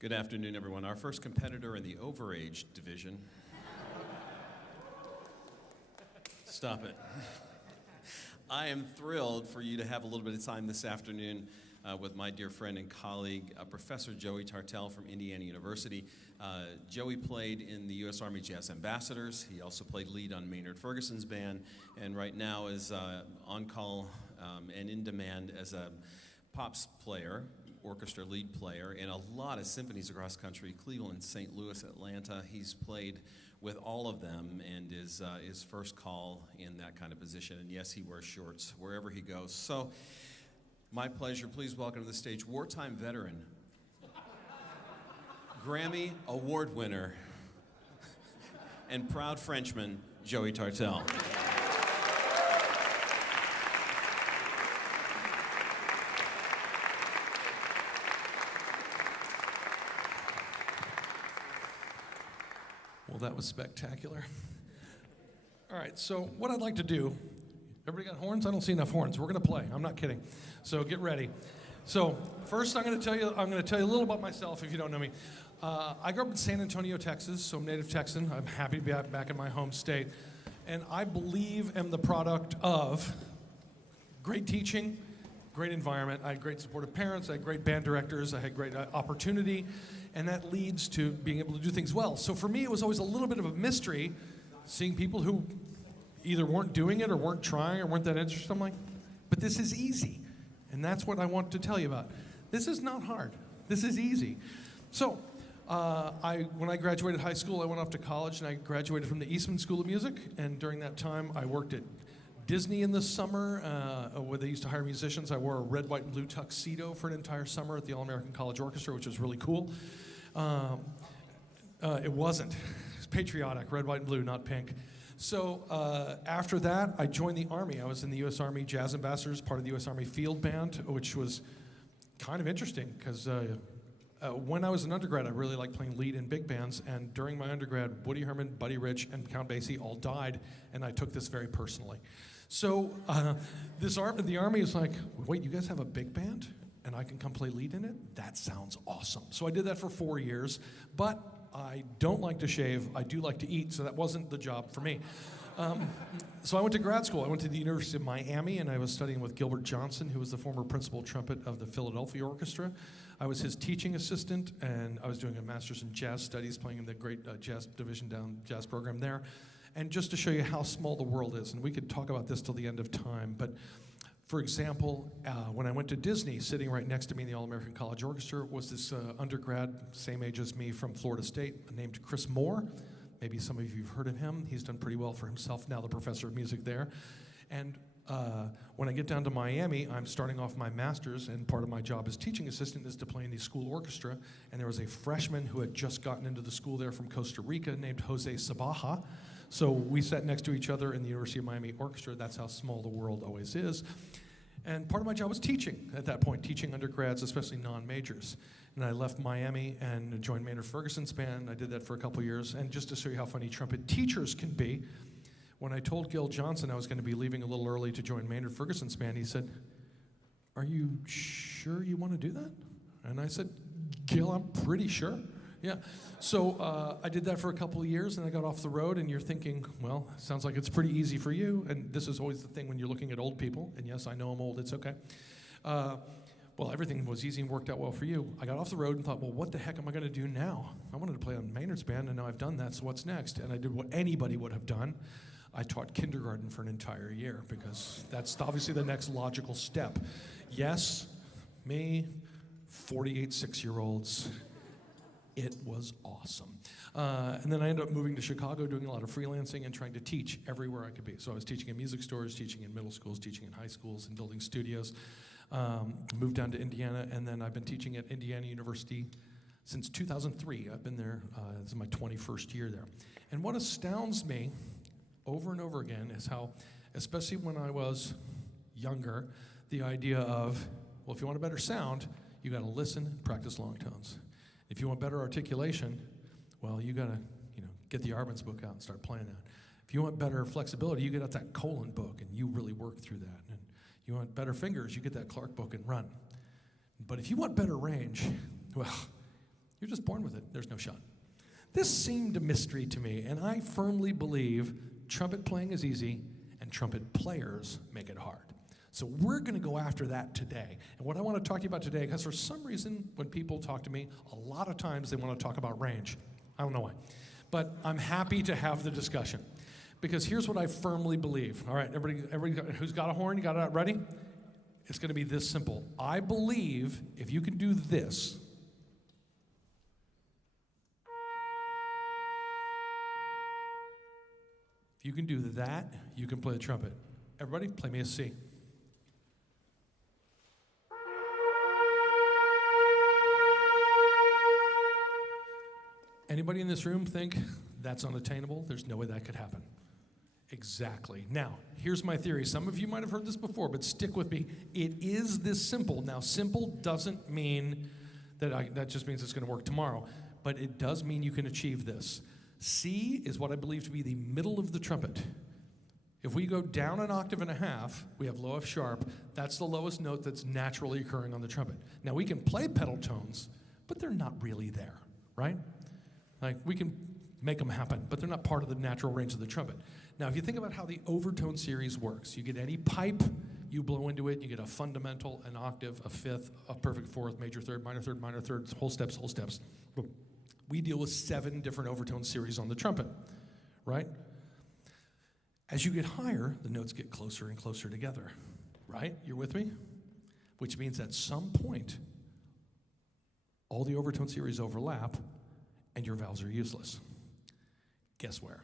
Good afternoon, everyone. Our first competitor in the overage division. Stop it. I am thrilled for you to have a little bit of time this afternoon with my dear friend and colleague, Professor Joey Tartell from Indiana University. Joey played in the U.S. Army Jazz Ambassadors. He also played lead on Maynard Ferguson's band, and right now is on call and in demand as a pops player, orchestra lead player in a lot of symphonies across country, Cleveland, St. Louis, Atlanta. He's played with all of them and is his first call in that kind of position. And yes, he wears shorts wherever he goes. So my pleasure. Please welcome to the stage wartime veteran, Grammy Award winner, and proud Frenchman, Joey Tartell. Well, that was spectacular. All right, so what I'd like to do, everybody got horns? I don't see enough horns. We're going to play. I'm not kidding. So get ready. So first, I'm going to tell you a little about myself if you don't know me. I grew up in San Antonio, Texas, so I'm native Texan. I'm happy to be back in my home state, and I believe am the product of great teaching, great environment. I had great supportive parents. I had great band directors. I had great opportunity. And that leads to being able to do things well. So for me, it was always a little bit of a mystery seeing people who either weren't doing it or weren't trying or weren't that interested. I'm like, but this is easy. And that's what I want to tell you about. This is not hard. This is easy. So when I graduated high school, I went off to college and I graduated from the Eastman School of Music. And during that time, I worked at Disney in the summer, where they used to hire musicians. I wore a red, white, and blue tuxedo for an entire summer at the All-American College Orchestra, which was really cool. It wasn't. It was patriotic, red, white, and blue, not pink. So after that, I joined the Army. I was in the U.S. Army Jazz Ambassadors, part of the U.S. Army Field Band, which was kind of interesting because when I was an undergrad, I really liked playing lead in big bands, and during my undergrad, Woody Herman, Buddy Rich, and Count Basie all died, and I took this very personally. So the Army is like, wait, you guys have a big band? And I can come play lead in it? That sounds awesome. So I did that for 4 years, but I don't like to shave. I do like to eat, so that wasn't the job for me. So I went to grad school. I went to the University of Miami, and I was studying with Gilbert Johnson, who was the former principal trumpet of the Philadelphia Orchestra. I was his teaching assistant, and I was doing a master's in jazz studies, playing in the great jazz division down jazz program there. And just to show you how small the world is, and we could talk about this till the end of time, but for example, when I went to Disney, sitting right next to me in the All-American College Orchestra was this undergrad, same age as me, from Florida State, named Chris Moore. Maybe some of you have heard of him. He's done pretty well for himself, now the professor of music there. And when I get down to Miami, I'm starting off my master's, and part of my job as teaching assistant is to play in the school orchestra. And there was a freshman who had just gotten into the school there from Costa Rica named Jose Sabaja. So we sat next to each other in the University of Miami Orchestra. That's how small the world always is. And part of my job was teaching at that point, teaching undergrads, especially non-majors. And I left Miami and joined Maynard Ferguson's band. I did that for a couple years. And just to show you how funny trumpet teachers can be, when I told Gil Johnson I was going to be leaving a little early to join Maynard Ferguson's band, he said, "Are you sure you want to do that?" And I said, "Gil, I'm pretty sure." Yeah. So I did that for a couple of years, and I got off the road, and you're thinking, well, sounds like it's pretty easy for you. And this is always the thing when you're looking at old people. And yes, I know I'm old. It's okay. Well, everything was easy and worked out well for you. I got off the road and thought, well, what the heck am I going to do now? I wanted to play on Maynard's band, and now I've done that, so what's next? And I did what anybody would have done. I taught kindergarten for an entire year because that's obviously the next logical step. Yes, me, 48 6-year-olds. It was awesome. And then I ended up moving to Chicago, doing a lot of freelancing and trying to teach everywhere I could be. So I was teaching in music stores, teaching in middle schools, teaching in high schools, and building studios. Moved down to Indiana, and then I've been teaching at Indiana University since 2003. I've been there, this is my 21st year there. And what astounds me over and over again is how, especially when I was younger, the idea of, well, if you want a better sound, you gotta listen and practice long tones. If you want better articulation, well, you gotta, get the Arbenz book out and start playing that. If you want better flexibility, you get out that Colin book and you really work through that. And you want better fingers, you get that Clark book and run. But if you want better range, well, You're just born with it. There's no shot. This seemed a mystery to me, and I firmly believe trumpet playing is easy and trumpet players make it hard. So we're going to go after that today. And what I want to talk to you about today, because for some reason when people talk to me, a lot of times they want to talk about range. I don't know why. But I'm happy to have the discussion. Because here's what I firmly believe. All right, everybody who's got a horn, you got it ready? It's going to be this simple. I believe if you can do this, if you can do that, you can play the trumpet. Everybody, play me a C. Anybody in this room think that's unattainable? There's no way that could happen. Exactly. Now, here's my theory. Some of you might have heard this before, but stick with me. It is this simple. Now, simple doesn't mean that just means it's going to work tomorrow, but it does mean you can achieve this. C is what I believe to be the middle of the trumpet. If we go down an octave and a half, we have low F sharp. That's the lowest note that's naturally occurring on the trumpet. Now, we can play pedal tones, but they're not really there, right? Like, we can make them happen, but they're not part of the natural range of the trumpet. Now, if you think about how the overtone series works, you get any pipe, you blow into it, you get a fundamental, an octave, a fifth, a perfect fourth, major third, minor third, whole steps, whole steps. We deal with 7 different overtone series on the trumpet, right? As you get higher, the notes get closer and closer together, right? You're with me? Which means at some point, all the overtone series overlap, and your valves are useless. Guess where?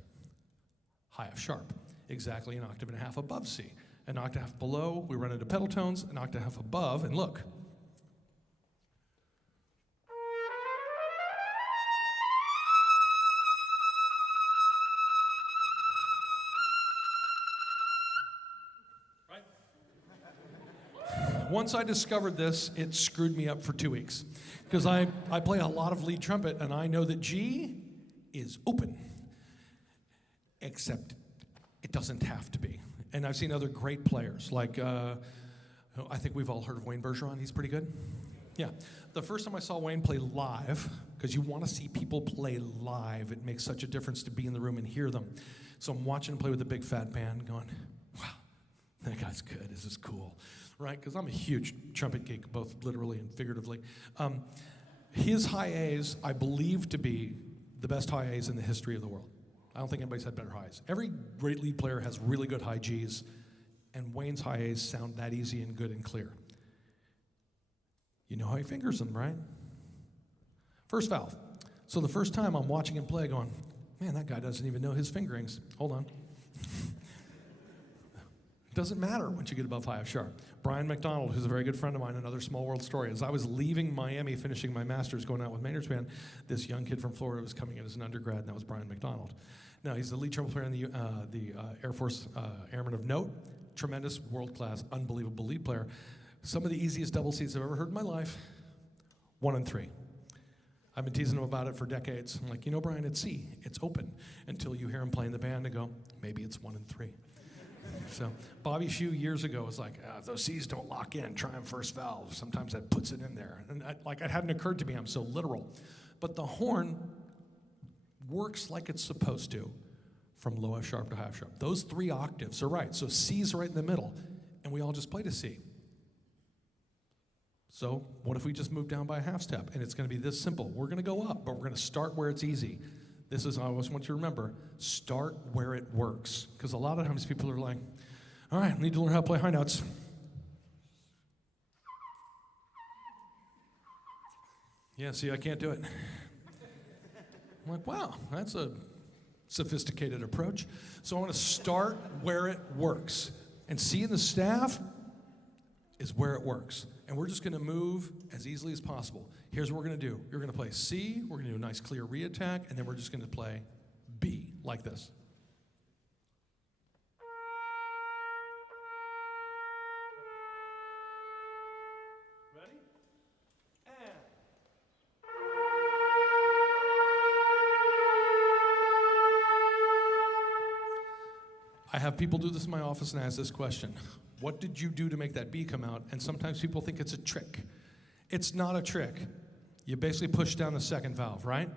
High F sharp, exactly an octave and a half above C. An octave and a half below, we run into pedal tones, an octave and a half above, and look. Right? Once I discovered this, it screwed me up for 2 weeks. Because I play a lot of lead trumpet, and I know that G is open. Except it doesn't have to be. And I've seen other great players, like, I think we've all heard of Wayne Bergeron. He's pretty good. Yeah. The first time I saw Wayne play live, because you want to see people play live, it makes such a difference to be in the room and hear them. So I'm watching him play with a big fat band going, wow, that guy's good. This is cool. Right? Because I'm a huge trumpet geek, both literally and figuratively. His high A's, I believe to be the best high A's in the history of the world. I don't think anybody's had better highs. Every great lead player has really good high G's, and Wayne's high A's sound that easy and good and clear. You know how he fingers them, right? First valve. So the first time I'm watching him play going, man, that guy doesn't even know his fingerings. Hold on. Doesn't matter once you get above high F sharp. Brian McDonald, who's a very good friend of mine, another small world story. As I was leaving Miami, finishing my master's, going out with Maynard's band, this young kid from Florida was coming in as an undergrad, and that was Brian McDonald. Now, he's the lead trumpet player in the Air Force Airman of Note. Tremendous, world-class, unbelievable lead player. Some of the easiest double Cs I've ever heard in my life, 1 and 3. I've been teasing him about it for decades. I'm like, you know, Brian, it's C. It's open. Until you hear him playing the band and go, maybe it's 1 and 3. So Bobby Shue years ago was like, those C's don't lock in, try them first valve. Sometimes that puts it in there. And it hadn't occurred to me, I'm so literal. But the horn works like it's supposed to from low F sharp to high F sharp. Those 3 octaves are right. So C's right in the middle, and we all just played a C. So what if we just move down by a half step? And it's going to be this simple. We're going to go up, but we're going to start where it's easy. This is, I always want you to remember, start where it works. Because a lot of times people are like, all right, I need to learn how to play high notes. Yeah, see, I can't do it. I'm like, wow, that's a sophisticated approach. So I want to start where it works. And C in the staff is where it works. And we're just going to move as easily as possible. Here's what we're going to do. You're going to play C, we're going to do a nice clear re-attack, and then we're just going to play B, like this. Ready? And. I have people do this in my office and ask this question. What did you do to make that B come out? And sometimes people think it's a trick. It's not a trick. You basically push down the second valve, right?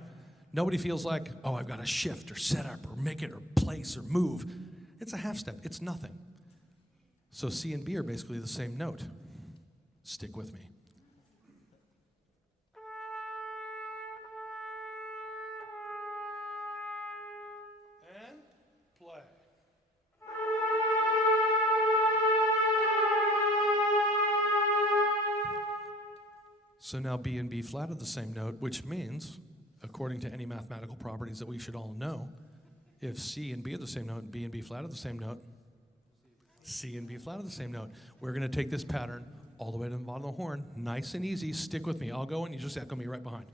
Nobody feels like, oh, I've got to shift or set up or make it or place or move. It's a half step. It's nothing. So C and B are basically the same note. Stick with me. And play. So now B and B flat are the same note, which means, according to any mathematical properties that we should all know, if C and B are the same note and B and B flat are the same note, C and B flat are the same note. We're going to take this pattern all the way to the bottom of the horn, nice and easy. Stick with me. I'll go and you just echo me right behind.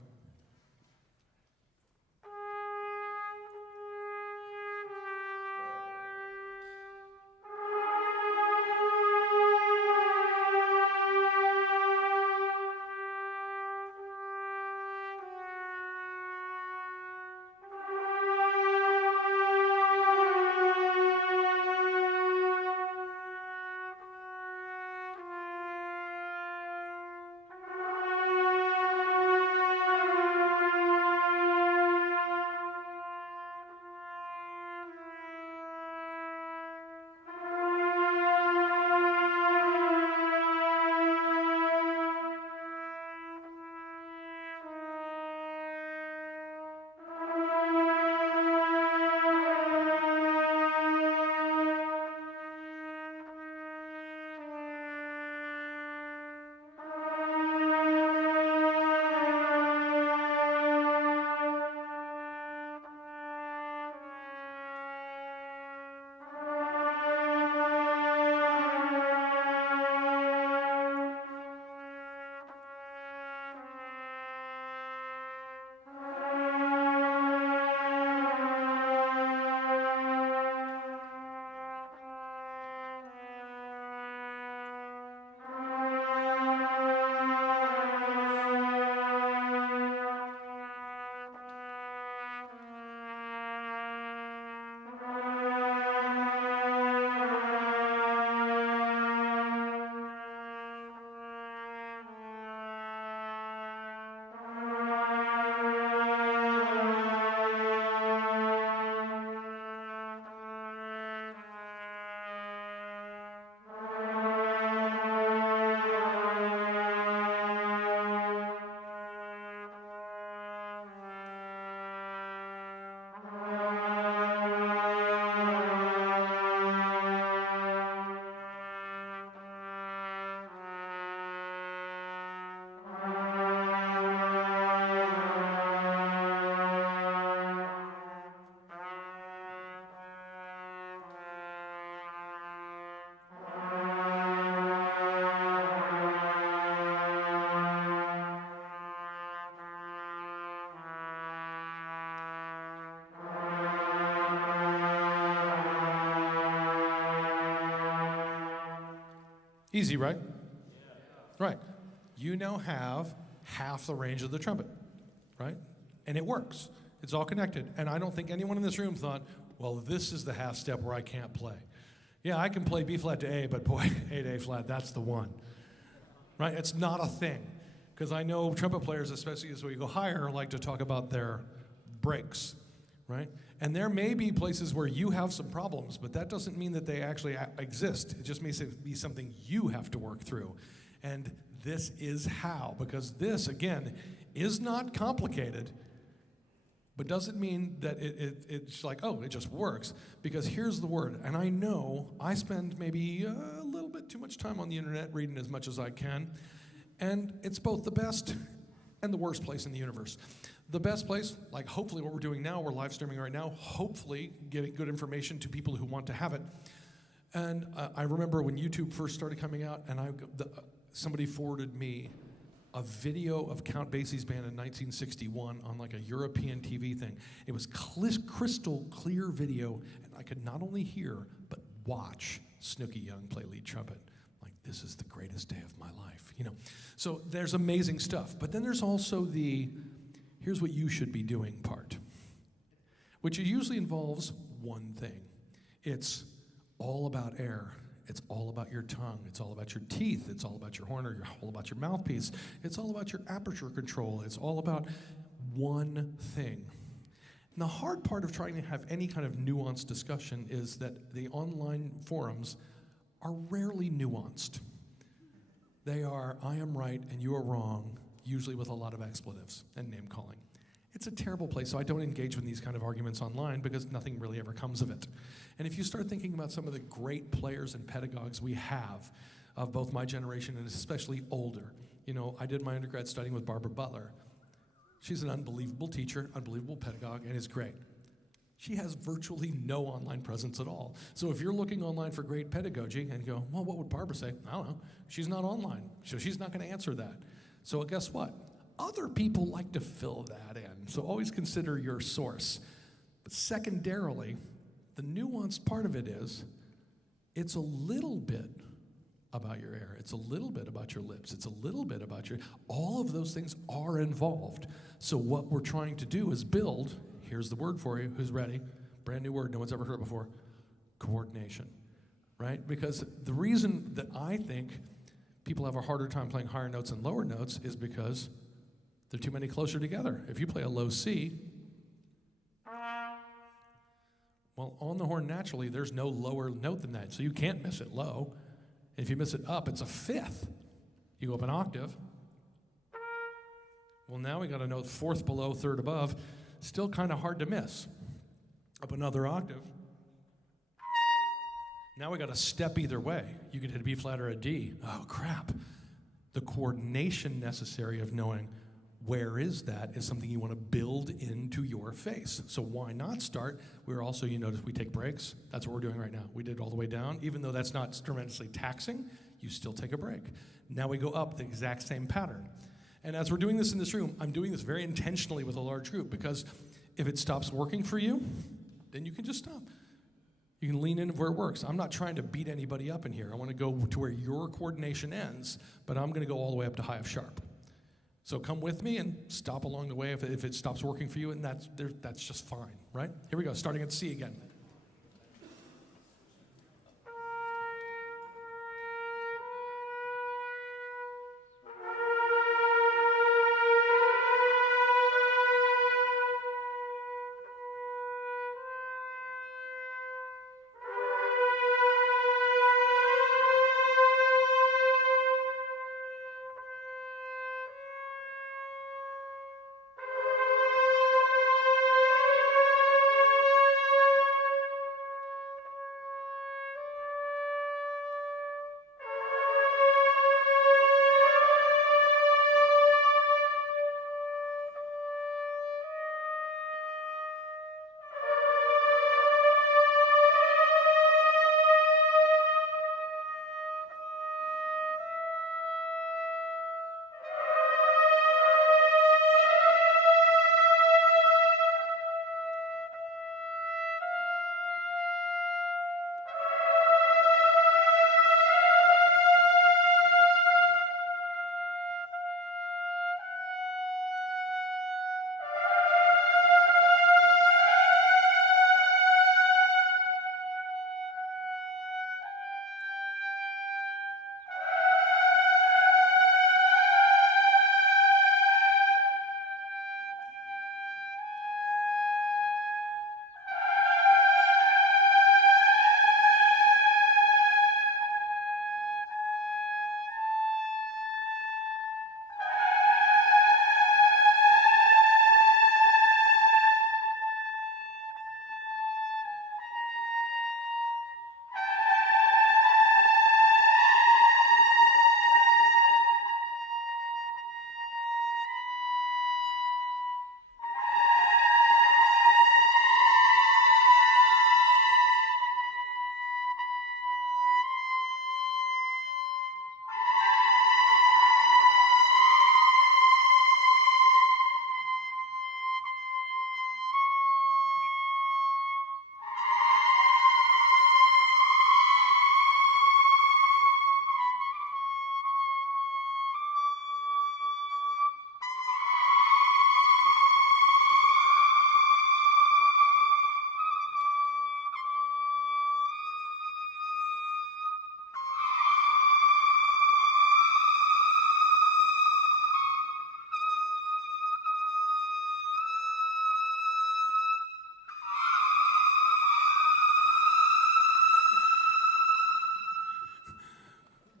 Easy, right? Right. You now have half the range of the trumpet, right? And it works. It's all connected. And I don't think anyone in this room thought, well, this is the half step where I can't play. Yeah, I can play B flat to A, but boy, A to A flat, that's the one. Right? It's not a thing. Because I know trumpet players, especially as we go higher, like to talk about their breaks, right? And there may be places where you have some problems, but that doesn't mean that they actually exist. It just may be something you have to work through. And this is how, because this, again, is not complicated, but doesn't mean that it's like, oh, it just works. Because here's the word, and I know I spend maybe a little bit too much time on the internet reading as much as I can, and it's both the best and the worst place in the universe. The best place, like hopefully what we're doing now, we're live streaming right now, hopefully giving good information to people who want to have it. And I remember when YouTube first started coming out, and somebody forwarded me a video of Count Basie's band in 1961 on like a European TV thing. It was crystal clear video, and I could not only hear, but watch Snooky Young play lead trumpet. Like, this is the greatest day of my life, you know. So there's amazing stuff. But then there's also the, here's what you should be doing part, which usually involves one thing. It's all about air. It's all about your tongue. It's all about your teeth. It's all about your horn, or all about your mouthpiece. It's all about your aperture control. It's all about one thing. And the hard part of trying to have any kind of nuanced discussion is that the online forums are rarely nuanced. They are, I am right and you are wrong, usually with a lot of expletives and name calling. It's a terrible place, so I don't engage with these kind of arguments online because nothing really ever comes of it. And if you start thinking about some of the great players and pedagogues we have, of both my generation and especially older, you know, I did my undergrad studying with Barbara Butler. She's an unbelievable teacher, unbelievable pedagogue, and is great. She has virtually no online presence at all. So if you're looking online for great pedagogy and you go, well, what would Barbara say? I don't know. She's not online, so she's not going to answer that. So guess what? Other people like to fill that in. So always consider your source. But secondarily, the nuanced part of it is, it's a little bit about your hair. It's a little bit about your lips. It's a little bit about all of those things are involved. So what we're trying to do is build, here's the word for you, who's ready? Brand new word, no one's ever heard it before. Coordination, right? Because the reason that I think people have a harder time playing higher notes and lower notes is because they're too many closer together. If you play a low C, well, on the horn naturally, there's no lower note than that, so you can't miss it low. If you miss it up, it's a fifth. You go up an octave. Well, now we got a note fourth below, third above. Still kind of hard to miss. Up another octave. Now we got a step either way. You could hit a B flat or a D. Oh, crap. The coordination necessary of knowing where is that is something you want to build into your face. So why not start? We're also, you notice we take breaks. That's what we're doing right now. We did it all the way down. Even though that's not tremendously taxing, you still take a break. Now we go up the exact same pattern. And as we're doing this in this room, I'm doing this very intentionally with a large group because if it stops working for you, then you can just stop. You can lean in where it works. I'm not trying to beat anybody up in here. I want to go to where your coordination ends, but I'm going to go all the way up to high F sharp. So come with me and stop along the way if it stops working for you, and that's just fine, right? Here we go, starting at C again.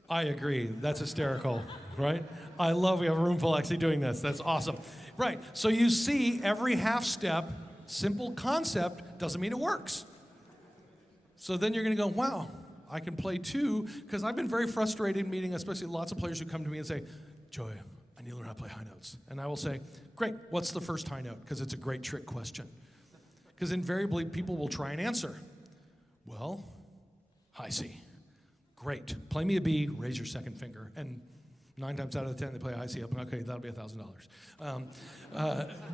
I agree. That's hysterical, right? I love we have a room full actually doing this. That's awesome. Right. So you see, every half step, simple concept, doesn't mean it works. So then you're going to go, wow, I can play two, because I've been very frustrated meeting, especially lots of players who come to me and say, Joey, I need to learn how to play high notes. And I will say, great, what's the first high note? Because it's a great trick question. Because invariably, people will try and answer. Well, high C. Great. Play me a B, raise your second finger. And 9 times out of 10, they play a high C up, and okay, that'll be $1,000.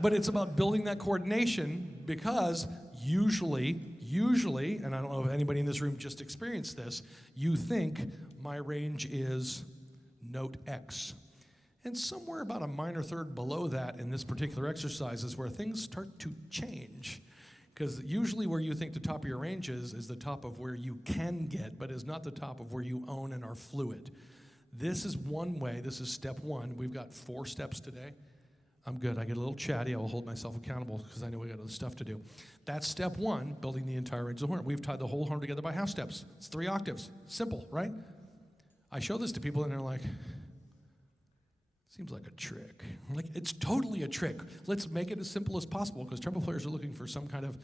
But it's about building that coordination, because usually, and I don't know if anybody in this room just experienced this, you think my range is note X. And somewhere about a minor third below that in this particular exercise is where things start to change. Because usually where you think the top of your range is the top of where you can get, but is not the top of where you own and are fluid. This is one way, this is step one. We've got 4 steps today. I'm good, I get a little chatty, I will hold myself accountable because I know we got other stuff to do. That's step one, building the entire range of the horn. We've tied the whole horn together by half steps. It's 3 octaves, simple, right? I show this to people and they're like, seems like a trick. I'm like, it's totally a trick. Let's make it as simple as possible, because trumpet players are looking for some kind of,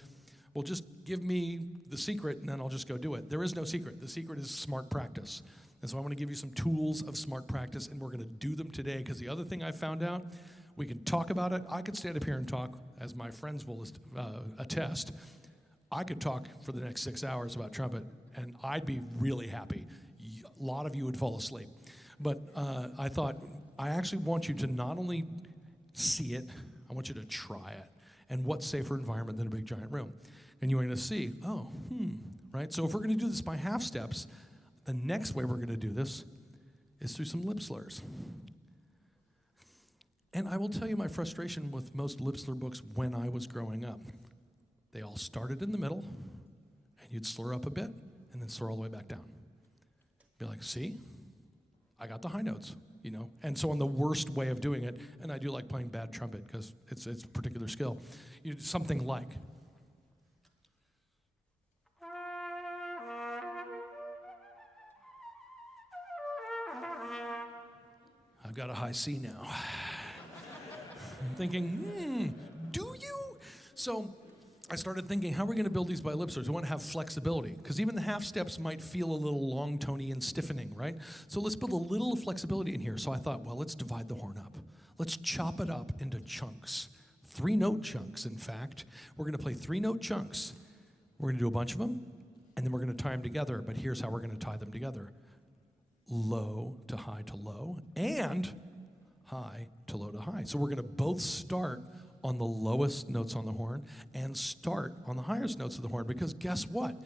well, just give me the secret and then I'll just go do it. There is no secret. The secret is smart practice. And so I want to give you some tools of smart practice, and we're going to do them today, because the other thing I found out, we can talk about it. I could stand up here and talk, as my friends will attest. I could talk for the next 6 hours about trumpet, and I'd be really happy. A lot of you would fall asleep. But I thought, I actually want you to not only see it, I want you to try it. And what safer environment than a big giant room? And you're going to see, right? So if we're going to do this by half steps, the next way we're going to do this is through some lip slurs. And I will tell you my frustration with most lip slur books when I was growing up. They all started in the middle, and you'd slur up a bit, and then slur all the way back down. Be like, see? I got the high notes, you know? And so on the worst way of doing it, and I do like playing bad trumpet because it's a particular skill, something like. I've got a high C now. I'm thinking, do you? So I started thinking, how are we going to build these by lip slurs? We want to have flexibility, because even the half steps might feel a little long, tony, and stiffening, right? So let's build a little flexibility in here. So I thought, well, let's divide the horn up. Let's chop it up into chunks. 3-note chunks, in fact. We're going to play 3-note chunks. We're going to do a bunch of them, and then we're going to tie them together. But here's how we're going to tie them together. Low to high to low, and high to low to high. So we're going to both start on the lowest notes on the horn and start on the highest notes of the horn, because guess what?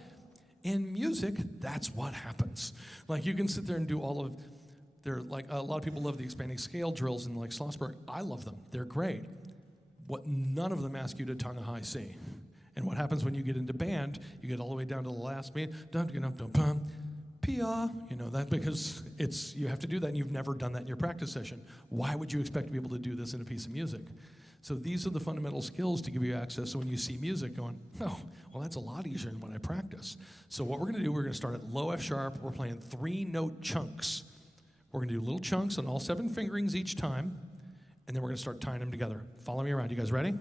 In music, that's what happens. Like, you can sit there and do all of, like, a lot of people love the expanding scale drills and like Schlossberg. I love them. They're great. What none of them ask you to tongue a high C. And what happens when you get into band, you get all the way down to the last beat, Pia, you know that, because you have to do that, and you've never done that in your practice session. Why would you expect to be able to do this in a piece of music? So these are the fundamental skills to give you access, so when you see music going, oh, well, that's a lot easier than when I practice. So what we're going to do, we're going to start at low F sharp. We're playing 3-note chunks. We're going to do little chunks on all 7 fingerings each time, and then we're going to start tying them together. Follow me around. You guys ready?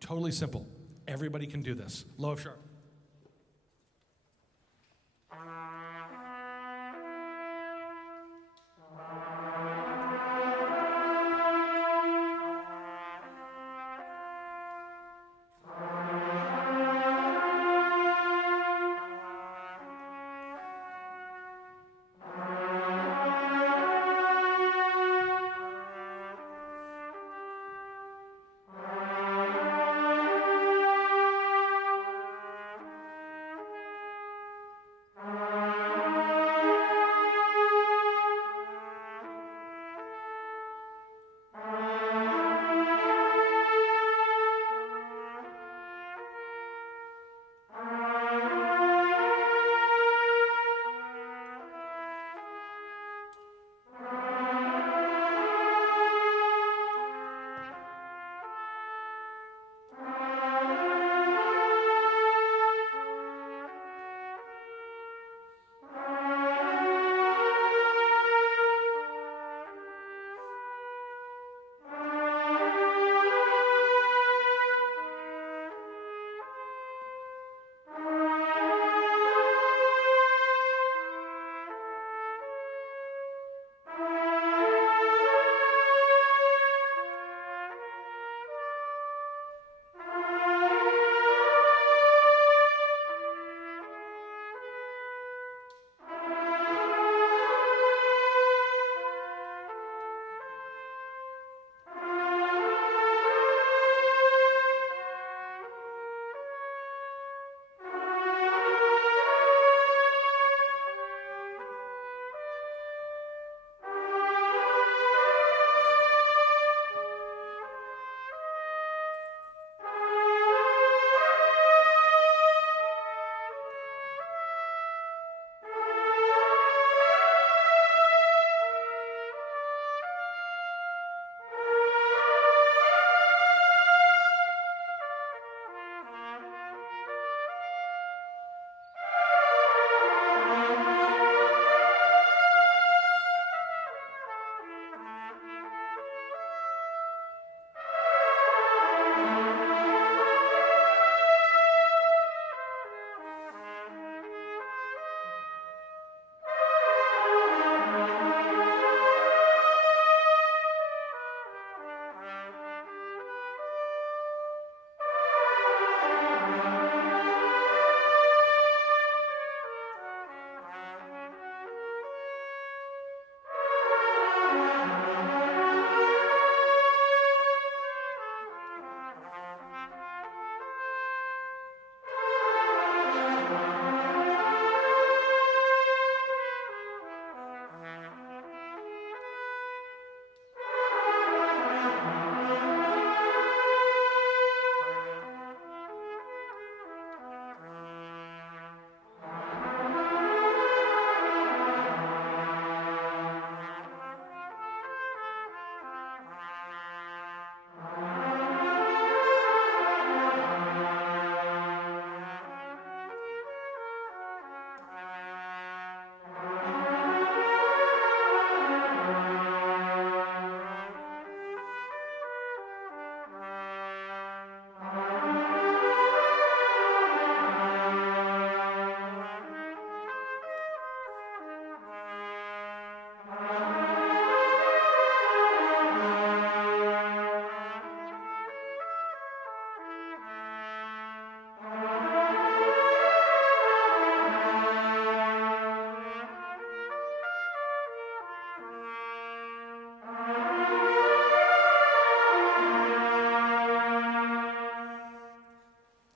Totally simple. Everybody can do this. Low F sharp.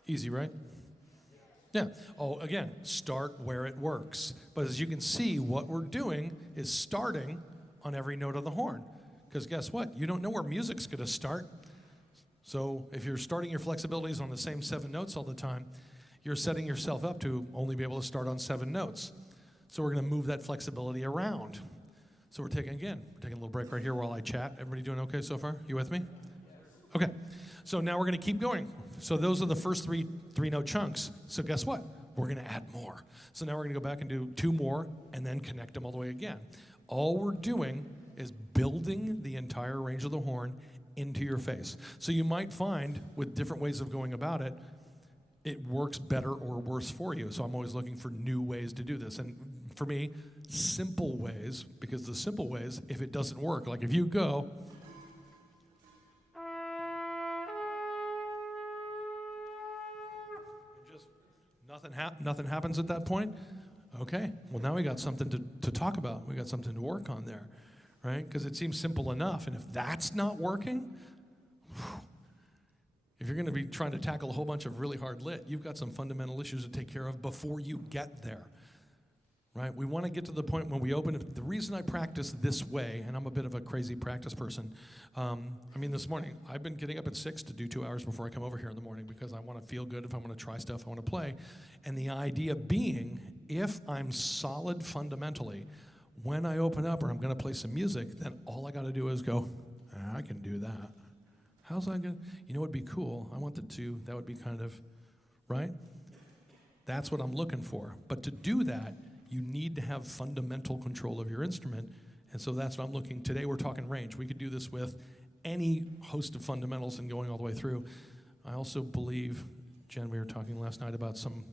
Easy, right? Yeah. Oh, again, start where it works. But as you can see, what we're doing is starting on every note of the horn. Because guess what? You don't know where music's going to start. So if you're starting your flexibilities on the same 7 notes all the time, you're setting yourself up to only be able to start on 7 notes. So we're going to move that flexibility around. So we're taking a little break right here while I chat. Everybody doing okay so far? You with me? Okay. So now we're going to keep going. So those are the first three-note chunks. So guess what? We're going to add more. So now we're going to go back and do 2 more and then connect them all the way again. All we're doing is building the entire range of the horn into your face. So you might find with different ways of going about it, it works better or worse for you. So I'm always looking for new ways to do this. And for me, simple ways, because the simple ways, if it doesn't work, like if you go, just nothing happens at that point, okay, well now we got something to talk about. We got something to work on there, right? Because it seems simple enough, and if that's not working, if you're going to be trying to tackle a whole bunch of really hard lit, you've got some fundamental issues to take care of before you get there, right? We want to get to the point when we open it. The reason I practice this way, and I'm a bit of a crazy practice person, this morning, I've been getting up at 6 to do 2 hours before I come over here in the morning because I want to feel good if I want to try stuff, I want to play. And the idea being, if I'm solid fundamentally, when I open up or I'm going to play some music, then all I got to do is go, I can do that. How's that going to, you know what would be cool? I want that would be kind of, right? That's what I'm looking for. But to do that, you need to have fundamental control of your instrument. And so that's what I'm looking. Today we're talking range. We could do this with any host of fundamentals and going all the way through. I also believe, Jen, we were talking last night about some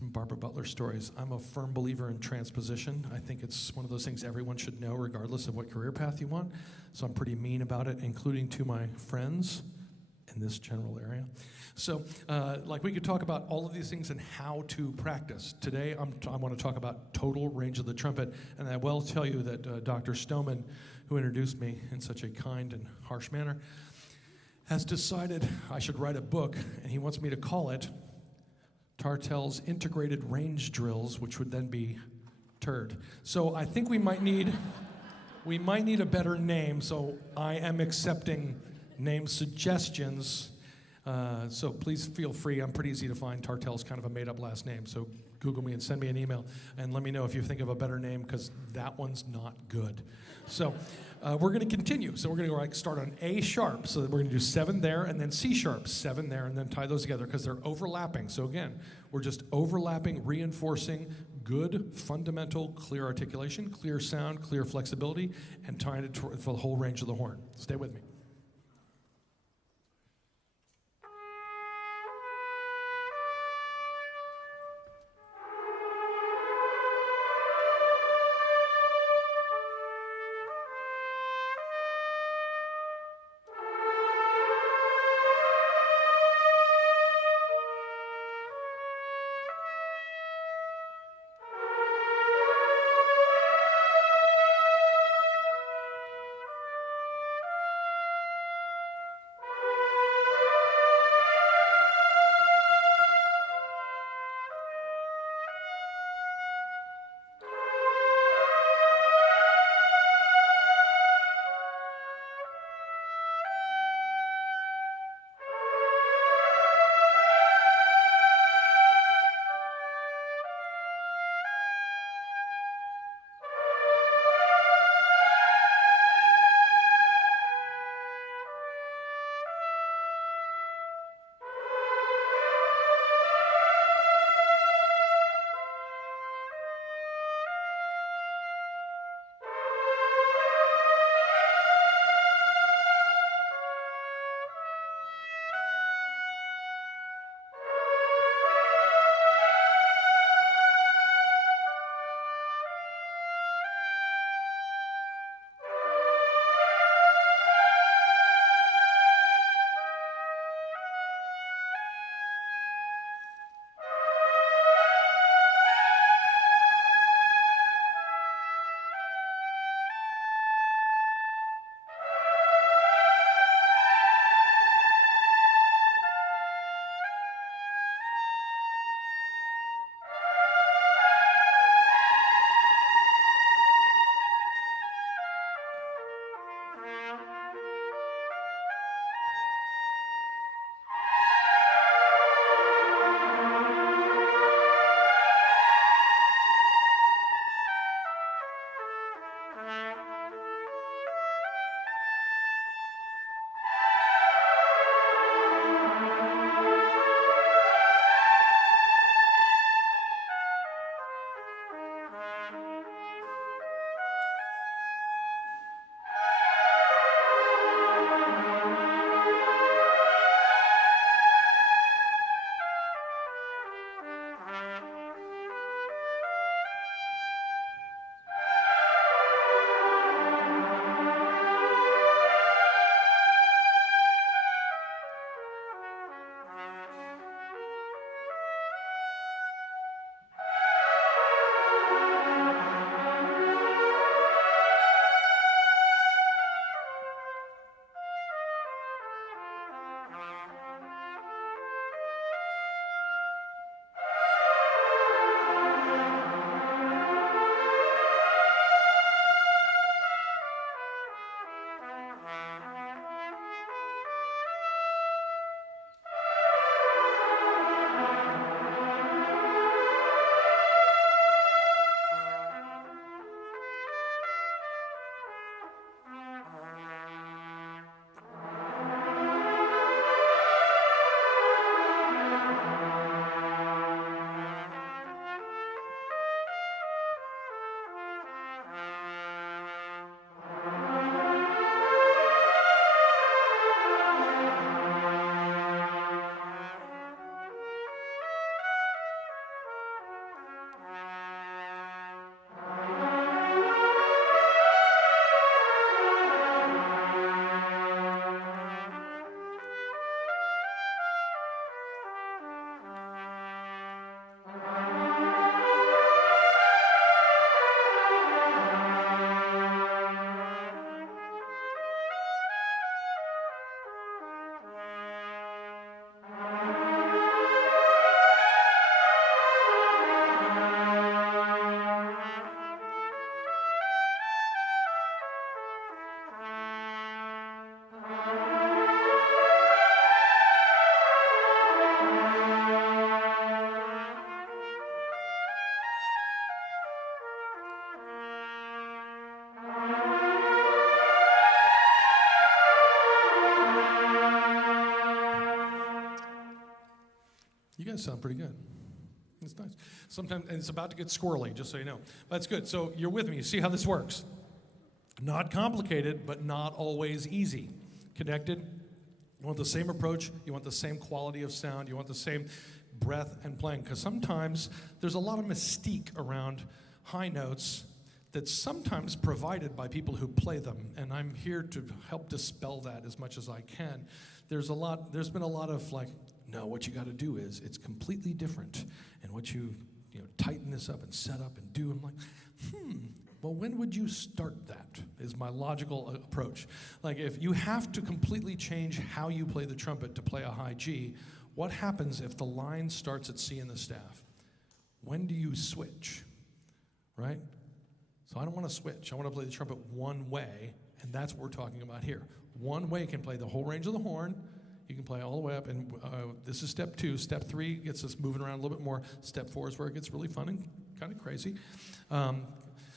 Barbara Butler stories. I'm a firm believer in transposition. I think it's one of those things everyone should know regardless of what career path you want. So I'm pretty mean about it, including to my friends in this general area. So we could talk about all of these things and how to practice. Today I want to talk about total range of the trumpet. And I will tell you that Dr. Stoneman, who introduced me in such a kind and harsh manner, has decided I should write a book, and he wants me to call it Tartell's Integrated Range Drills, which would then be TURD. So I think we might need a better name, so I am accepting name suggestions. So please feel free. I'm pretty easy to find. Tartell's kind of a made-up last name, so Google me and send me an email, and let me know if you think of a better name, because that one's not good. So we're going to continue. So we're going to start on A sharp. So we're going to do 7 there, and then C sharp, 7 there, and then tie those together because they're overlapping. So again, we're just overlapping, reinforcing good, fundamental, clear articulation, clear sound, clear flexibility, and tying it for the whole range of the horn. Stay with me. You guys sound pretty good. It's nice. Sometimes, and it's about to get squirrely, just so you know. But that's good. So you're with me. You see how this works? Not complicated, but not always easy. Connected. You want the same approach. You want the same quality of sound. You want the same breath and playing. Because sometimes there's a lot of mystique around high notes that's sometimes provided by people who play them. And I'm here to help dispel that as much as I can. There's been a lot of like, no, what you got to do is it's completely different. And what you tighten this up and set up and do. I'm like, well, when would you start that is my logical approach. Like if you have to completely change how you play the trumpet to play a high G, what happens if the line starts at C in the staff? When do you switch, right? So I don't want to switch. I want to play the trumpet one way, and that's what we're talking about here. One way can play the whole range of the horn. You can play all the way up, and this is step 2. Step 3 gets us moving around a little bit more. Step 4 is where it gets really fun and kind of crazy. But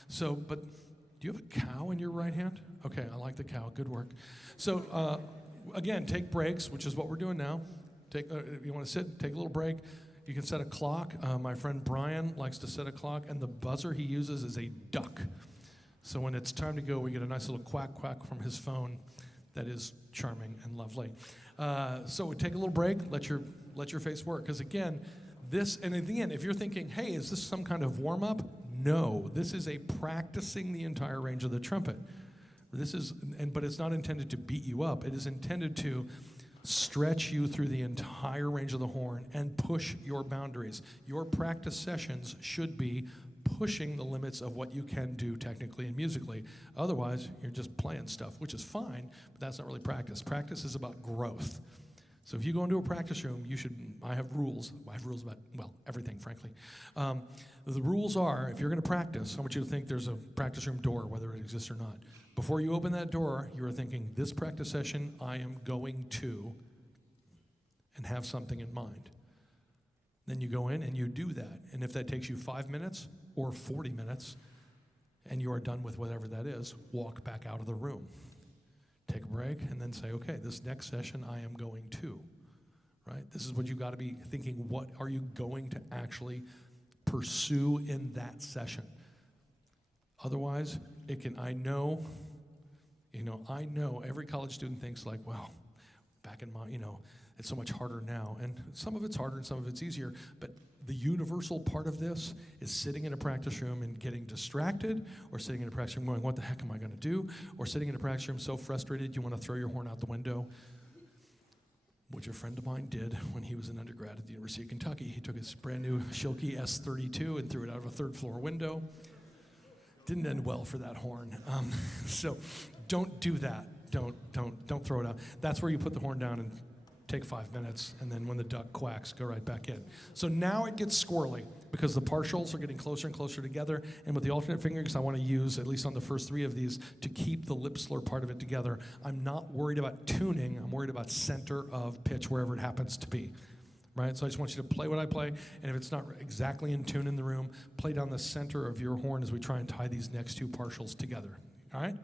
do you have a cow in your right hand? Okay, I like the cow. Good work. So again, take breaks, which is what we're doing now. You want to sit, take a little break. You can set a clock. My friend Brian likes to set a clock, and the buzzer he uses is a duck. So when it's time to go, we get a nice little quack quack from his phone. That is charming and lovely. So we take a little break, let your face work. Because again, and at the end, if you're thinking, hey, is this some kind of warm-up? No, this is a practicing the entire range of the trumpet. But it's not intended to beat you up. It is intended to stretch you through the entire range of the horn and push your boundaries. Your practice sessions should be pushing the limits of what you can do technically and musically. Otherwise, you're just playing stuff, which is fine, but that's not really practice. Practice is about growth. So if you go into a practice room, I have rules. I have rules about, everything, frankly. The rules are, if you're going to practice, I want you to think there's a practice room door, whether it exists or not. Before you open that door, you are thinking, this practice session, I am going to, and have something in mind. Then you go in and you do that. And if that takes you 5 minutes or 40 minutes, and you are done with whatever that is, walk back out of the room. Take a break, and then say, okay, this next session I am going to, right? This is what you got to be thinking, what are you going to actually pursue in that session? Otherwise, I know every college student thinks like, well, back in my, it's so much harder now. And some of it's harder and some of it's easier, but the universal part of this is sitting in a practice room and getting distracted, or sitting in a practice room going, what the heck am I going to do? Or sitting in a practice room so frustrated you want to throw your horn out the window, which a friend of mine did when he was an undergrad at the University of Kentucky. He took his brand new Schilke S32 and threw it out of a third floor window. Didn't end well for that horn. So don't do that. Don't throw it out. That's where you put the horn down and take 5 minutes, and then when the duck quacks, go right back in. So now it gets squirrely because the partials are getting closer and closer together, and with the alternate fingerings, I want to use, at least on the first 3 of these, to keep the lip slur part of it together. I'm not worried about tuning. I'm worried about center of pitch, wherever it happens to be. Right? So I just want you to play what I play, and if it's not exactly in tune in the room, play down the center of your horn as we try and tie these next 2 partials together. All right?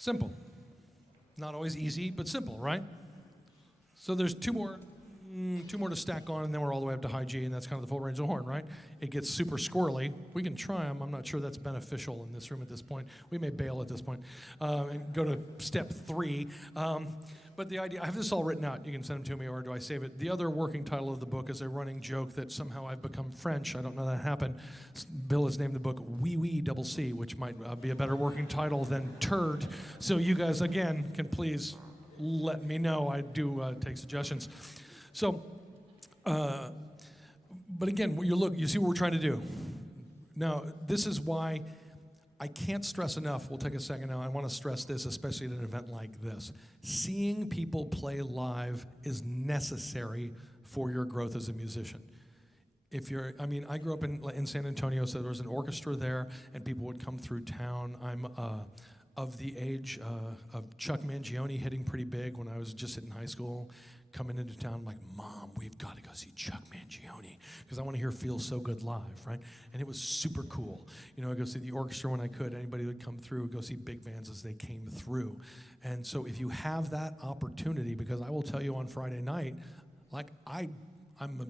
Simple. Not always easy, but simple, right? So there's two more to stack on, and then we're all the way up to high G, and that's kind of the full range of the horn, right? It gets super squirrely. We can try them. I'm not sure that's beneficial in this room at this point. We may bail at this point and go to step 3. But the idea, I have this all written out. You can send them to me, or do I save it? The other working title of the book is a running joke that somehow I've become French. I don't know that happened. Bill has named the book Wee Wee Double C, which might be a better working title than Turd. So you guys, again, can please let me know. I do take suggestions. So, but again, you see what we're trying to do. Now, this is why I can't stress enough. We'll take a second now. I want to stress this, especially at an event like this. Seeing people play live is necessary for your growth as a musician. I grew up in San Antonio, so there was an orchestra there, and people would come through town. I'm of the age of Chuck Mangione hitting pretty big when I was just in high school. Coming into town, I'm like, Mom, we've got to go see Chuck Mangione because I want to hear Feel So Good live, right? And it was super cool. I'd go see the orchestra when I could. Anybody would come through, go see big bands as they came through. And so if you have that opportunity, because I will tell you on Friday night, I'm a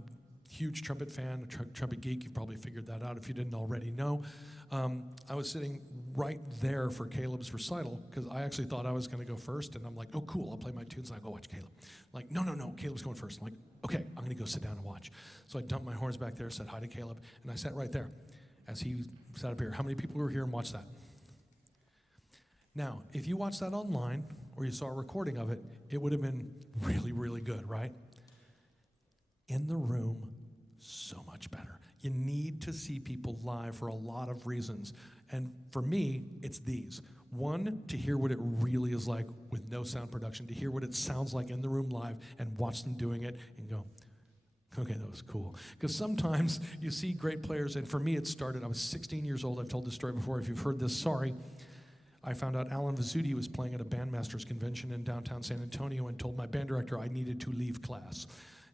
huge trumpet fan, a trumpet geek. You probably figured that out if you didn't already know. I was sitting right there for Caleb's recital because I actually thought I was going to go first, and I'm like, oh, cool, I'll play my tunes and I'll go watch Caleb. Like, no, Caleb's going first. I'm like, okay, I'm going to go sit down and watch. So I dumped my horns back there, said hi to Caleb, and I sat right there as he sat up here. How many people were here and watched that? Now, if you watched that online or you saw a recording of it, it would have been really, really good, right? In the room, so much better. You need to see people live for a lot of reasons. And for me, it's these. One, to hear what it really is like with no sound production, to hear what it sounds like in the room live and watch them doing it and go, okay, that was cool. Because sometimes you see great players, and for me it started, I was 16 years old. I've told this story before. If you've heard this, sorry. I found out Alan Vizzutti was playing at a bandmasters convention in downtown San Antonio and told my band director I needed to leave class.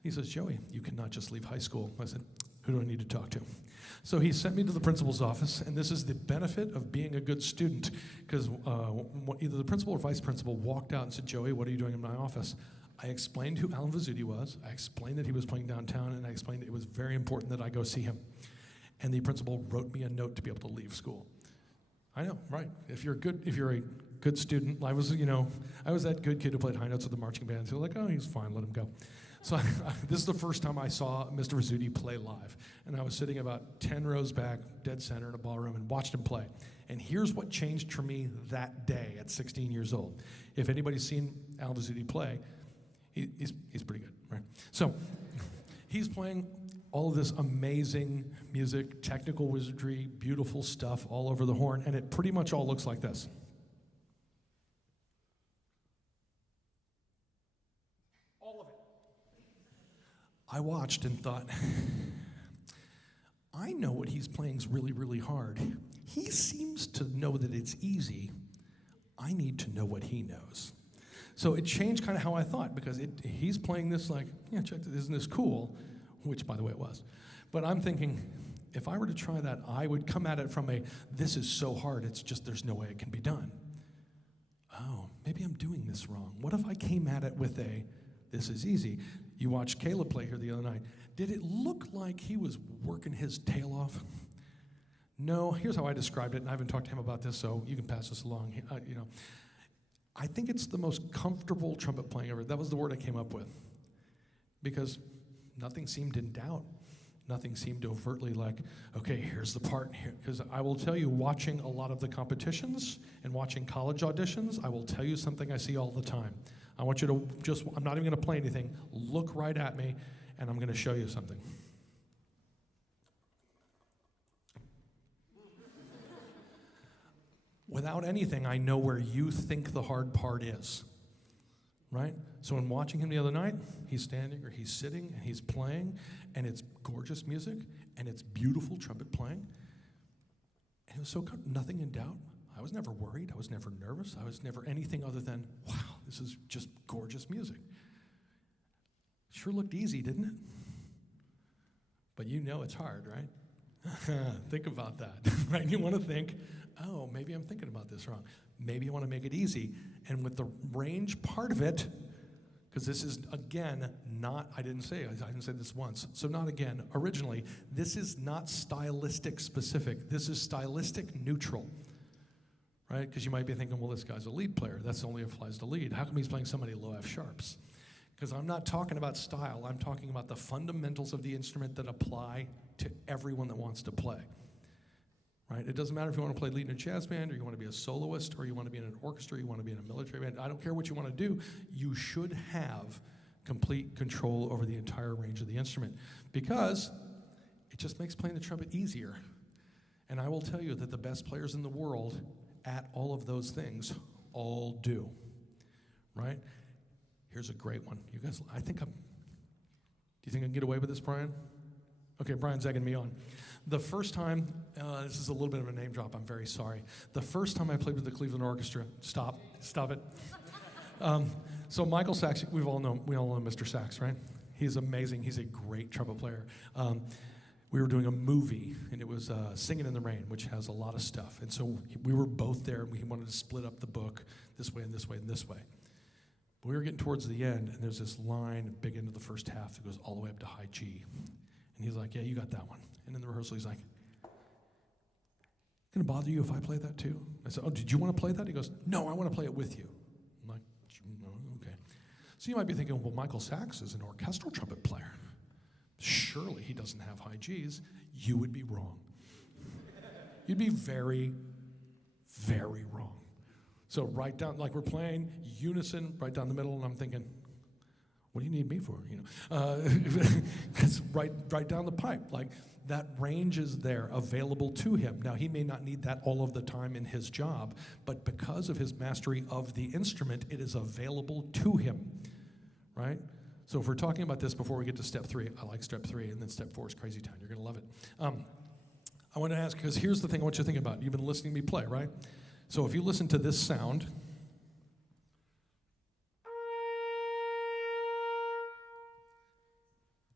He says, Joey, you cannot just leave high school. I said, who do I need to talk to? So he sent me to the principal's office, and this is the benefit of being a good student, because either the principal or vice principal walked out and said, Joey, what are you doing in my office? I explained who Alan Vizzutti was, I explained that he was playing downtown, and I explained that it was very important that I go see him. And the principal wrote me a note to be able to leave school. I know, right? If you're a good student, I was that good kid who played high notes with the marching band, so like, oh, he's fine, let him go. So this is the first time I saw Mr. Vizzutti play live. And I was sitting about 10 rows back, dead center in a ballroom, and watched him play. And here's what changed for me that day at 16 years old. If anybody's seen Al Vizzutti play, he's pretty good, right? So he's playing all of this amazing music, technical wizardry, beautiful stuff all over the horn, and it pretty much all looks like this. I watched and thought, I know what he's playing is really, really hard. He seems to know that it's easy. I need to know what he knows. So it changed kind of how I thought, because he's playing this like, yeah, check this, isn't this cool? Which, by the way, it was. But I'm thinking, if I were to try that, I would come at it from this is so hard, it's just there's no way it can be done. Oh, maybe I'm doing this wrong. What if I came at it with this is easy? You watched Caleb play here the other night. Did it look like he was working his tail off? No, here's how I described it, and I haven't talked to him about this, so you can pass this along. I think it's the most comfortable trumpet playing ever. That was the word I came up with. Because nothing seemed in doubt. Nothing seemed overtly like, okay, here's the part here. Because I will tell you, watching a lot of the competitions and watching college auditions, I will tell you something I see all the time. I want you to I'm not even going to play anything. Look right at me, and I'm going to show you something. Without anything, I know where you think the hard part is, right? So in watching him the other night, he's standing or he's sitting and he's playing, and it's gorgeous music, and it's beautiful trumpet playing. And it was nothing in doubt. I was never worried. I was never nervous. I was never anything other than, wow, this is just gorgeous music. Sure looked easy, didn't it? But you know it's hard, right? Think about that, right? You want to think, oh, maybe I'm thinking about this wrong. Maybe you want to make it easy. And with the range part of it, because this is, again, not, I didn't say this once, so not again. Originally, this is not stylistic specific. This is stylistic neutral, right? Because you might be thinking, well, this guy's a lead player. That's only applies to lead. How come he's playing so many low F sharps? Because I'm not talking about style. I'm talking about the fundamentals of the instrument that apply to everyone that wants to play, right? It doesn't matter if you want to play lead in a jazz band, or you want to be a soloist, or you want to be in an orchestra, you want to be in a military band. I don't care what you want to do. You should have complete control over the entire range of the instrument, because it just makes playing the trumpet easier. And I will tell you that the best players in the world at all of those things all do, right? Here's a great one. You guys, do you think I can get away with this, Brian? Okay, Brian's egging me on. The first time, this is a little bit of a name drop, I'm very sorry. The first time I played with the Cleveland Orchestra, stop it. So Michael Sachs, we all know Mr. Sachs, right? He's amazing, he's a great trumpet player. We were doing a movie, and it was Singing in the Rain, which has a lot of stuff. And so we were both there, and we wanted to split up the book this way and this way and this way. But we were getting towards the end, and there's this line, big into the first half, that goes all the way up to high G. And he's like, yeah, you got that one. And in the rehearsal, he's like, gonna bother you if I play that too? I said, oh, did you want to play that? He goes, no, I want to play it with you. I'm like, okay. So you might be thinking, well, Michael Sachs is an orchestral trumpet player. Surely he doesn't have high Gs. You would be wrong. You'd be very, very wrong. So right down, like we're playing unison, right down the middle, and I'm thinking, what do you need me for? Because right down the pipe, like that range is there, available to him. Now he may not need that all of the time in his job, but because of his mastery of the instrument, it is available to him, right? So if we're talking about this before we get to step 3, I like step 3, and then step 4 is Crazy Town. You're gonna love it. I want to ask, because here's the thing I want you to think about. You've been listening to me play, right? So if you listen to this sound,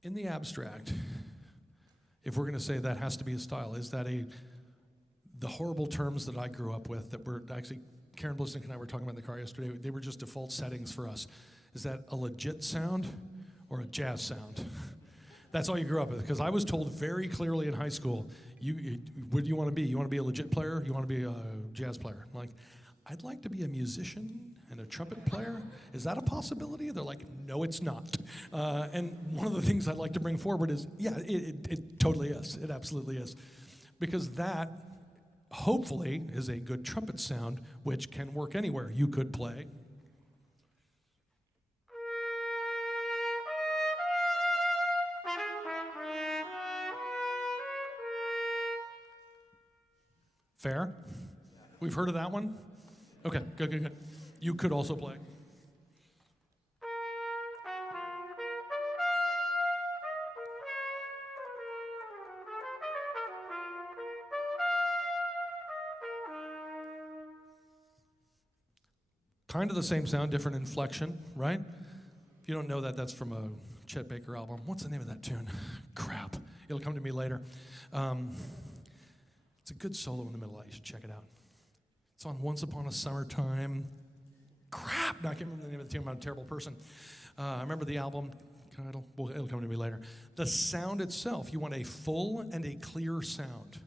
in the abstract, if we're going to say that has to be a style, is that the horrible terms that I grew up with that were actually, Karen Blissnick and I were talking about in the car yesterday, they were just default settings for us. Is that a legit sound or a jazz sound? That's all you grew up with, because I was told very clearly in high school, what do you want to be? You want to be a legit player? You want to be a jazz player? I'm like, I'd like to be a musician and a trumpet player. Is that a possibility? They're like, no, it's not. And one of the things I'd like to bring forward is, yeah, it totally is. It absolutely is. Because that, hopefully, is a good trumpet sound, which can work anywhere. You could play. Fair? We've heard of that one? Okay, good. You could also play. Kind of the same sound, different inflection, right? If you don't know that, that's from a Chet Baker album. What's the name of that tune? Crap. It'll come to me later. It's a good solo in the middle. You should check it out. It's on Once Upon a Summertime. Crap! No, I can't remember the name of the tune. I'm a terrible person. I remember the album title. Well, it'll come to me later. The sound itself, you want a full and a clear sound.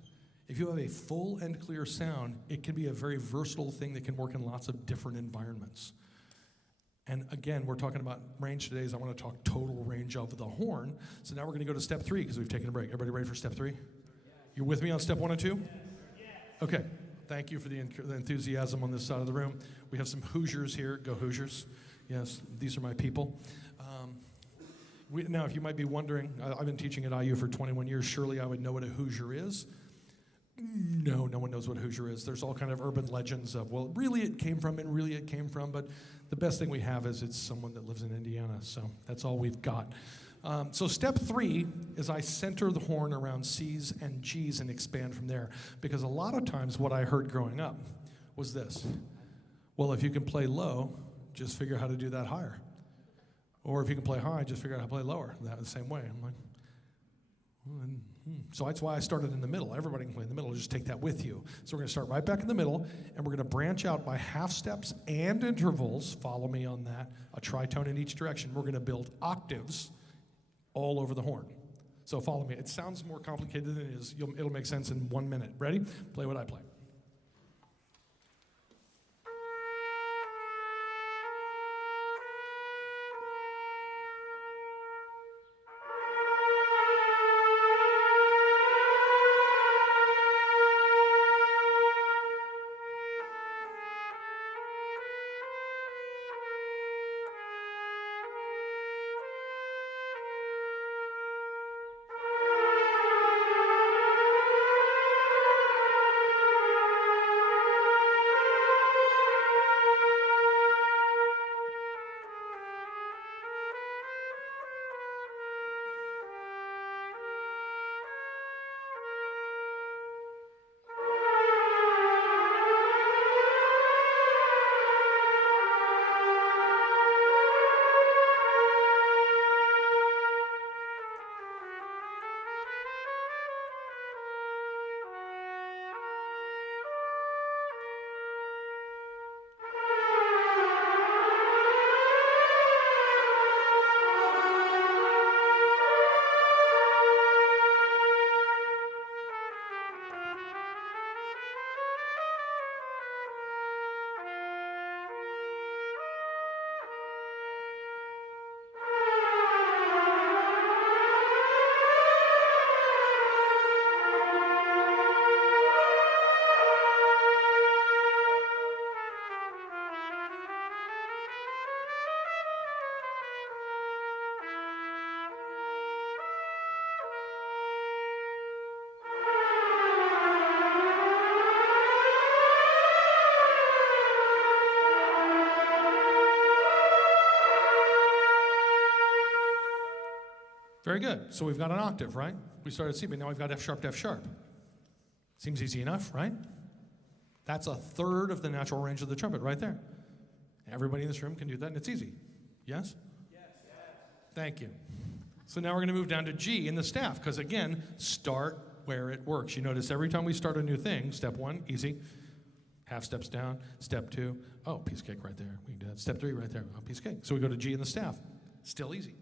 If you have a full and clear sound, it can be a very versatile thing that can work in lots of different environments. And again, we're talking about range today, so I want to talk total range of the horn. So now we're going to go to step 3 because we've taken a break. Everybody ready for step 3? You're with me on step 1 and 2? Okay. Thank you for the enthusiasm on this side of the room. We have some Hoosiers here. Go Hoosiers. Yes, these are my people. Now, if you might be wondering, I've been teaching at IU for 21 years. Surely I would know what a Hoosier is. No one knows what a Hoosier is. There's all kind of urban legends of, well, really it came from, and really it came from. But the best thing we have is it's someone that lives in Indiana. So that's all we've got. So step 3 is I center the horn around C's and G's and expand from there. Because a lot of times what I heard growing up was this. Well, if you can play low, just figure out how to do that higher. Or if you can play high, just figure out how to play lower. That the same way. I'm like, So that's why I started in the middle. Everybody can play in the middle. Just take that with you. So we're going to start right back in the middle, and we're going to branch out by half steps and intervals. Follow me on that. A tritone in each direction. We're going to build octaves all over the horn. So follow me. It sounds more complicated than it is. It'll make sense in 1 minute. Ready? Play what I play. Very good. So we've got an octave, right? We started C, but now we've got F sharp to F sharp. Seems easy enough, right? That's a third of the natural range of the trumpet right there. Everybody in this room can do that, and it's easy. Yes? Yes. Thank you. So now we're going to move down to G in the staff, because again, start where it works. You notice every time we start a new thing, step one, easy. Half steps down. Step two, oh, piece of cake right there. We can do that. Step three right there, oh, piece of cake. So we go to G in the staff. Still easy.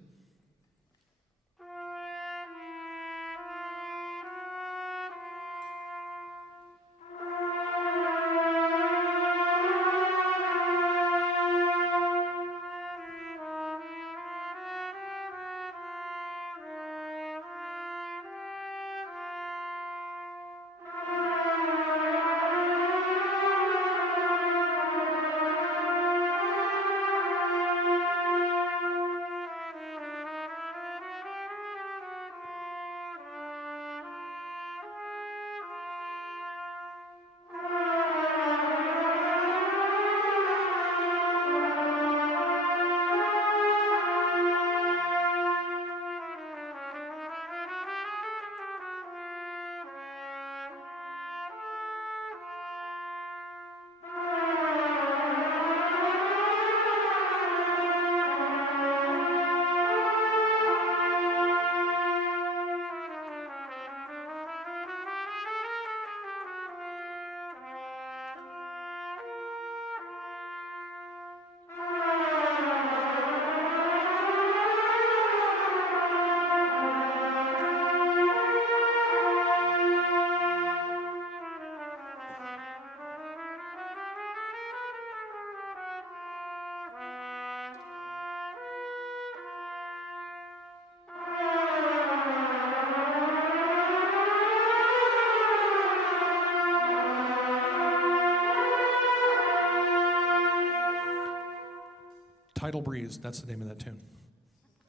Tidal Breeze, that's the name of that tune.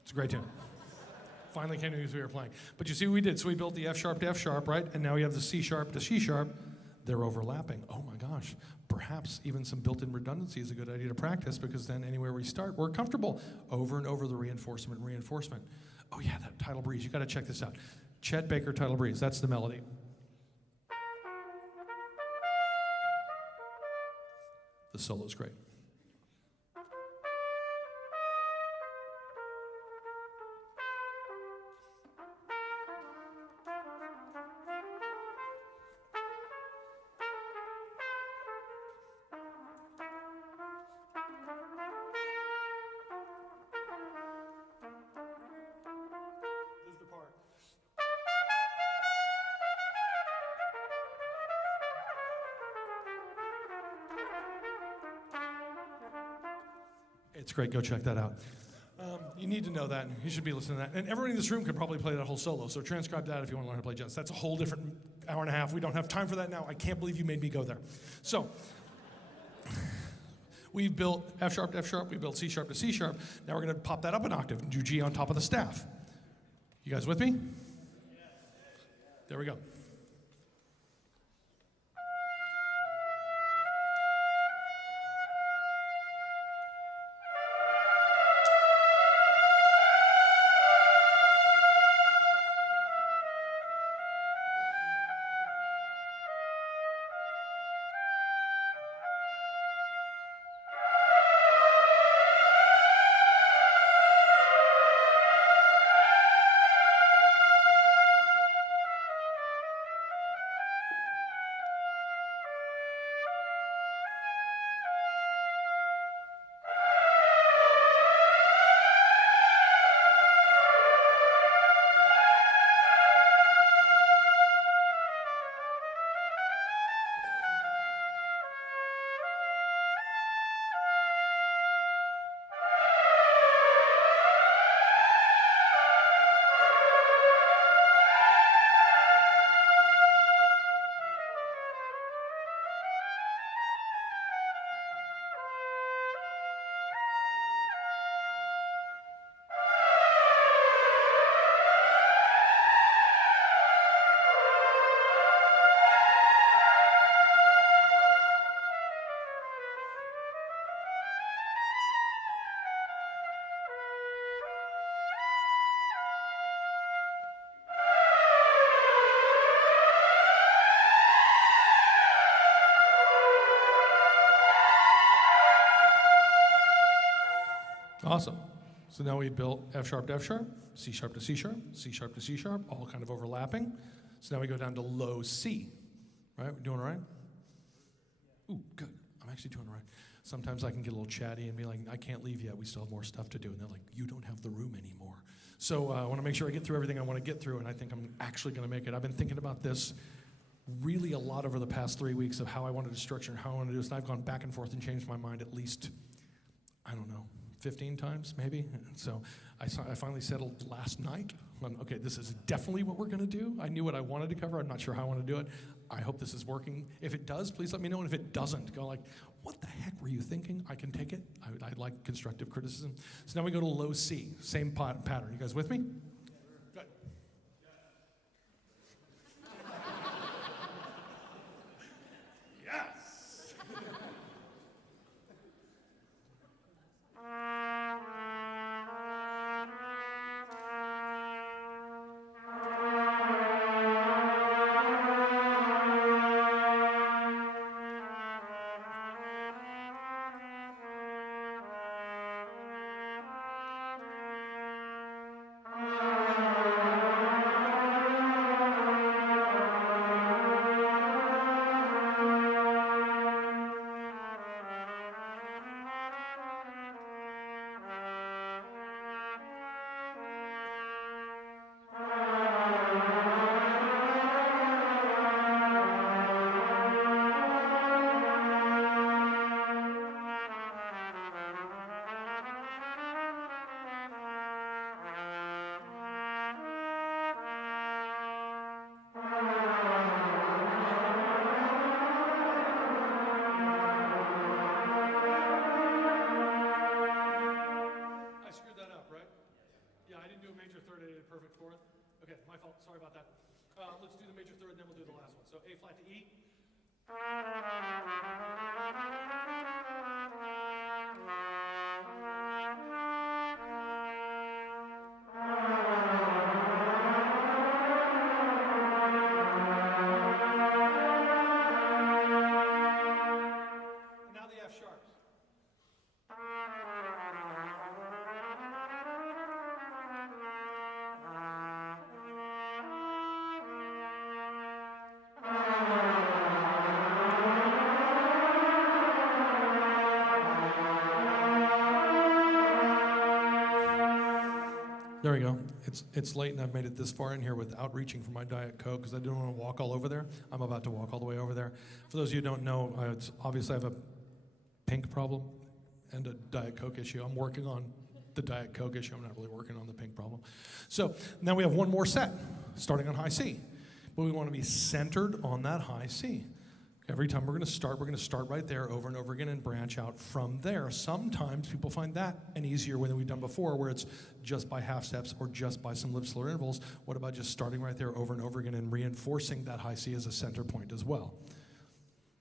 It's a great tune. Finally came to me as we were playing. But you see what we did? So we built the F sharp to F sharp, right? And now we have the C sharp to C sharp. They're overlapping. Oh my gosh. Perhaps even some built-in redundancy is a good idea to practice, because then anywhere we start, we're comfortable. Over and over the reinforcement and reinforcement. Oh yeah, that Tidal Breeze. You got to check this out. Chet Baker Tidal Breeze. That's the melody. The solo's great. It's great. Go check that out. You need to know that. You should be listening to that. And everyone in this room could probably play that whole solo, so transcribe that if you want to learn how to play jazz. That's a whole different hour and a half. We don't have time for that now. I can't believe you made me go there. So we've built F sharp to F sharp. We built C sharp to C sharp. Now we're going to pop that up an octave and do G on top of the staff. You guys with me? There we go. Awesome. So now we built F sharp to F sharp, C sharp to C sharp, C sharp to C sharp, all kind of overlapping. So now we go down to low C. Right? We're doing all right? Ooh, good. I'm actually doing all right. Sometimes I can get a little chatty and be like, I can't leave yet. We still have more stuff to do. And they're like, you don't have the room anymore. So I want to make sure I get through everything I want to get through, and I think I'm actually going to make it. I've been thinking about this really a lot over the past 3 weeks of how I wanted to structure and how I want to do this. And I've gone back and forth and changed my mind at least, I don't know, 15 times maybe. And so I finally settled last night on, okay, this is definitely what we're going to do. I knew what I wanted to cover. I'm not sure how I want to do it. I hope this is working. If it does, please let me know. And if it doesn't, go like, what the heck were you thinking? I can take it. I like constructive criticism. So now we go to low C, same pattern. You guys with me? Good. Yes. Let's do the major third, then we'll do the last one. So A flat to E. Now the F sharps. There we go. It's late and I've made it this far in here without reaching for my Diet Coke because I didn't want to walk all over there. I'm about to walk all the way over there. For those of you who don't know, obviously I have a pink problem and a Diet Coke issue. I'm working on the Diet Coke issue. I'm not really working on the pink problem. So now we have one more set, starting on high C. But we want to be centered on that high C. Every time we're going to start right there over and over again and branch out from there. Sometimes people find that an easier way than we've done before, where it's just by half steps or just by some lip slur intervals. What about just starting right there over and over again and reinforcing that high C as a center point as well?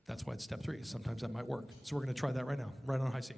That's why it's step 3. Sometimes that might work. So we're going to try that right now, right on high C.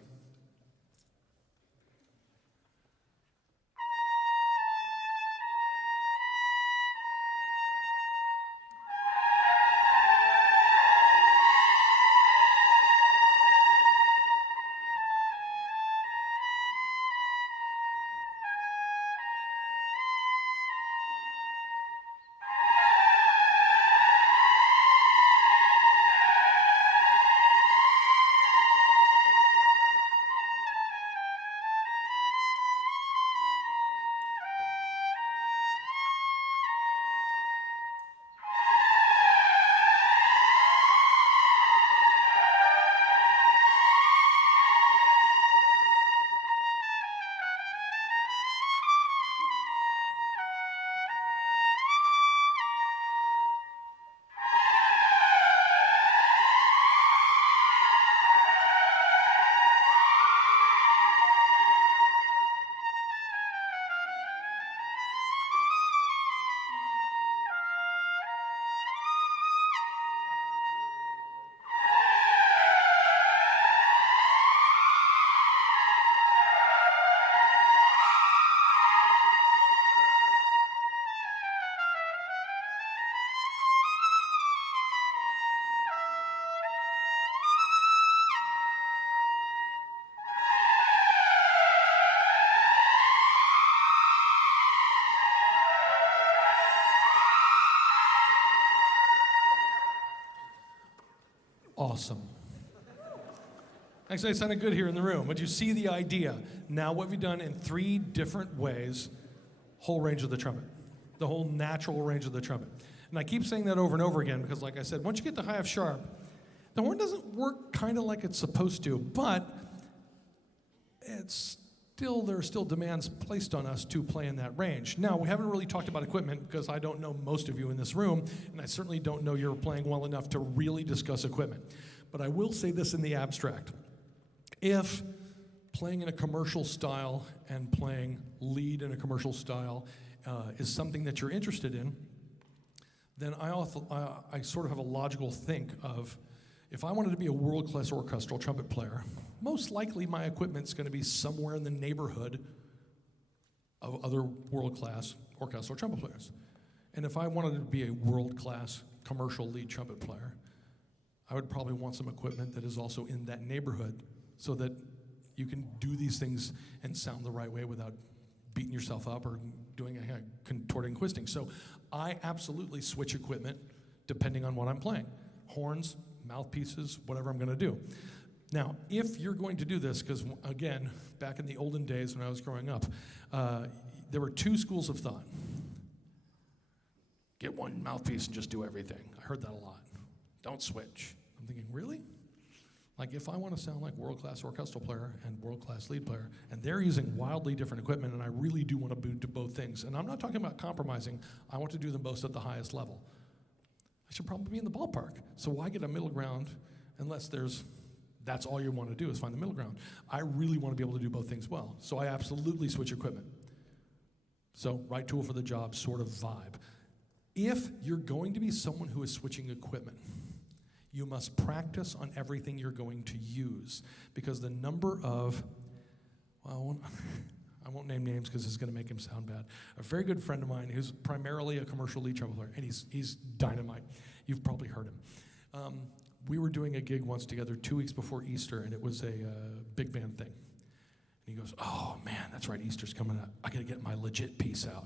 Awesome. Actually, it sounded good here in the room, but you see the idea. Now what we've done in 3 different ways, whole range of the trumpet, the whole natural range of the trumpet. And I keep saying that over and over again because, like I said, once you get the high F sharp, the horn doesn't work kind of like it's supposed to, but there are still demands placed on us to play in that range. Now, we haven't really talked about equipment because I don't know most of you in this room, and I certainly don't know you're playing well enough to really discuss equipment. But I will say this in the abstract. If playing in a commercial style and playing lead in a commercial style is something that you're interested in, then I sort of have a logical think of, if I wanted to be a world-class orchestral trumpet player, most likely my equipment's going to be somewhere in the neighborhood of other world-class orchestral trumpet players. And if I wanted to be a world-class commercial lead trumpet player, I would probably want some equipment that is also in that neighborhood so that you can do these things and sound the right way without beating yourself up or doing a contorting, twisting. So I absolutely switch equipment depending on what I'm playing. Horns, mouthpieces, whatever I'm going to do. Now, if you're going to do this, because again, back in the olden days when I was growing up, there were 2 schools of thought. Get one mouthpiece and just do everything. I heard that a lot. Don't switch. I'm thinking, really? Like, if I want to sound like world-class orchestral player and world-class lead player, and they're using wildly different equipment, and I really do want to do both things, and I'm not talking about compromising, I want to do them both at the highest level. I should probably be in the ballpark. So why get a middle ground unless that's all you want to do is find the middle ground. I really want to be able to do both things well. So I absolutely switch equipment. So right tool for the job sort of vibe. If you're going to be someone who is switching equipment, you must practice on everything you're going to use, because the number of, well, I won't name names because it's going to make him sound bad. A very good friend of mine who's primarily a commercial lead trumpet player, and he's dynamite. You've probably heard him. We were doing a gig once together 2 weeks before Easter, and it was a big band thing. And he goes, "Oh man, that's right, Easter's coming up. I got to get my legit piece out."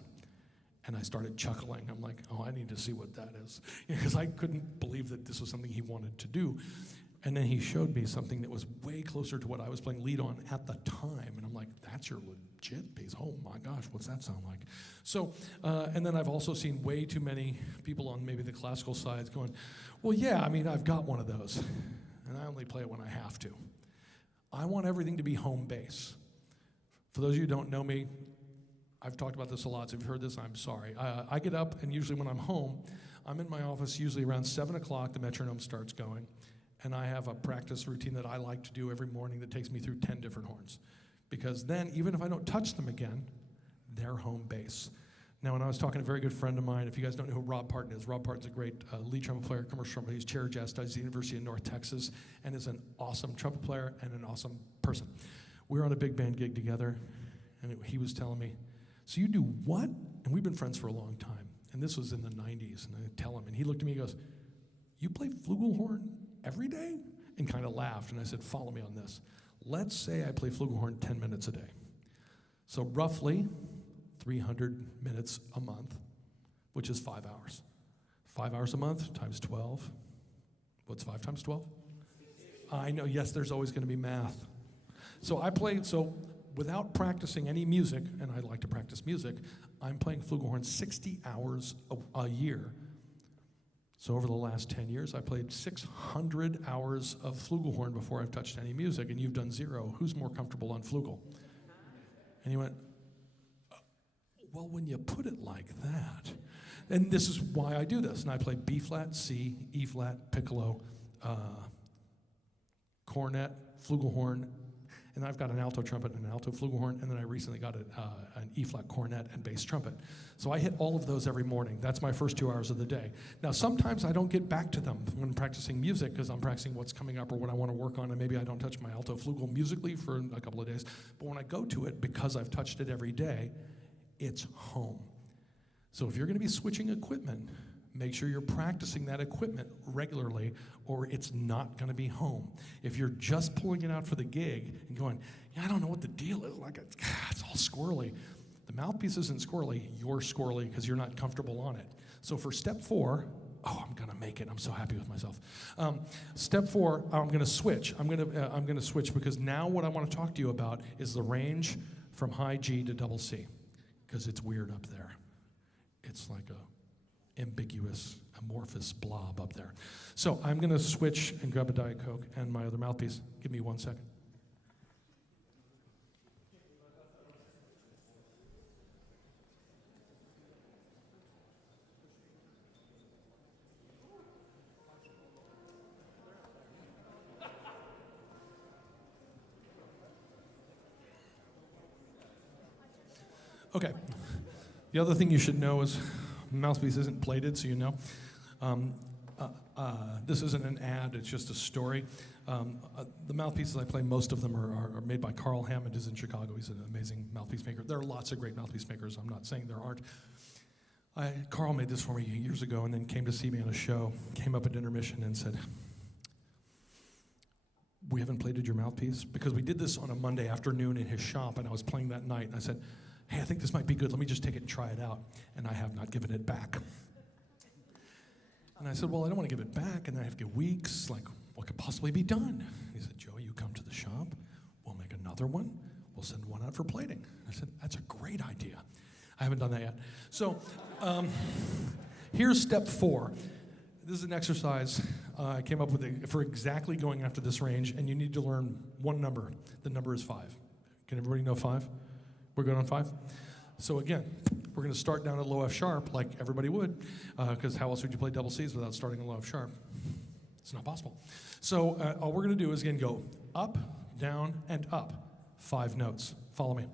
And I started chuckling. I'm like, "Oh, I need to see what that is," because I couldn't believe that this was something he wanted to do. And then he showed me something that was way closer to what I was playing lead on at the time. And I'm like, "That's your legit piece? Oh my gosh, what's that sound like?" So, and then I've also seen way too many people on maybe the classical sides going, "Well, yeah, I mean, I've got one of those, and I only play it when I have to." I want everything to be home base. For those of you who don't know me, I've talked about this a lot, so if you've heard this, I'm sorry. I get up, and usually when I'm home, I'm in my office usually around 7 o'clock, the metronome starts going, and I have a practice routine that I like to do every morning that takes me through 10 different horns. Because then, even if I don't touch them again, they're home base. Now, when I was talking to a very good friend of mine, if you guys don't know who Rob Parton is, Rob Parton's a great lead trumpet player, commercial trumpet. He's chair of jazz studies at the University of North Texas and is an awesome trumpet player and an awesome person. We were on a big band gig together, and he was telling me, so you do what? And we've been friends for a long time. And this was in the 90s, and I tell him, and he looked at me and goes, you play flugelhorn every day? And kind of laughed, and I said, follow me on this. Let's say I play flugelhorn 10 minutes a day. So roughly 300 minutes a month, which is 5 hours. 5 hours a month times 12. What's 5 times 12? I know, yes, there's always going to be math. So I play, without practicing any music, and I like to practice music, I'm playing flugelhorn 60 hours a year. So over the last 10 years, I played 600 hours of flugelhorn before I've touched any music, and you've done 0. Who's more comfortable on flugel? And he went, well, when you put it like that, and this is why I do this, and I play B flat, C, E flat, piccolo, cornet, flugelhorn, and I've got an alto trumpet and an alto flugelhorn, and then I recently got an E flat cornet and bass trumpet. So I hit all of those every morning. That's my first 2 hours of the day. Now, sometimes I don't get back to them when I'm practicing music because I'm practicing what's coming up or what I want to work on, and maybe I don't touch my alto flugel musically for a couple of days. But when I go to it, because I've touched it every day, it's home. So if you're going to be switching equipment, make sure you're practicing that equipment regularly, or it's not going to be home. If you're just pulling it out for the gig and going, yeah, I don't know what the deal is, like it's all squirrely. The mouthpiece isn't squirrely, you're squirrely because you're not comfortable on it. So for step 4, I'm going to make it. I'm so happy with myself. Step 4, I'm going to switch. I'm going to switch because now what I want to talk to you about is the range from high G to double C, because it's weird up there. It's like a ambiguous, amorphous blob up there. So I'm going to switch and grab a Diet Coke and my other mouthpiece. Give me 1 second. Okay. The other thing you should know is mouthpiece isn't plated, so you know. This isn't an ad, it's just a story. The mouthpieces I play, most of them are made by Carl Hammond, who's in Chicago. He's an amazing mouthpiece maker. There are lots of great mouthpiece makers. I'm not saying there aren't. Carl made this for me years ago and then came to see me on a show, came up at intermission and said, we haven't plated your mouthpiece? Because we did this on a Monday afternoon in his shop, and I was playing that night, and I said, hey, I think this might be good. Let me just take it and try it out. And I have not given it back. And I said, well, I don't want to give it back, and then I have to get weeks. Like, what could possibly be done? He said, Joe, you come to the shop. We'll make another one. We'll send one out for plating. I said, that's a great idea. I haven't done that yet. So here's step 4. This is an exercise I came up with for exactly going after this range, and you need to learn one number. The number is 5. Can everybody know 5? We're good on 5? So again, we're going to start down at low F sharp like everybody would, because how else would you play double Cs without starting at low F sharp? It's not possible. So all we're going to do is again go up, down, and up. 5 notes. Follow me.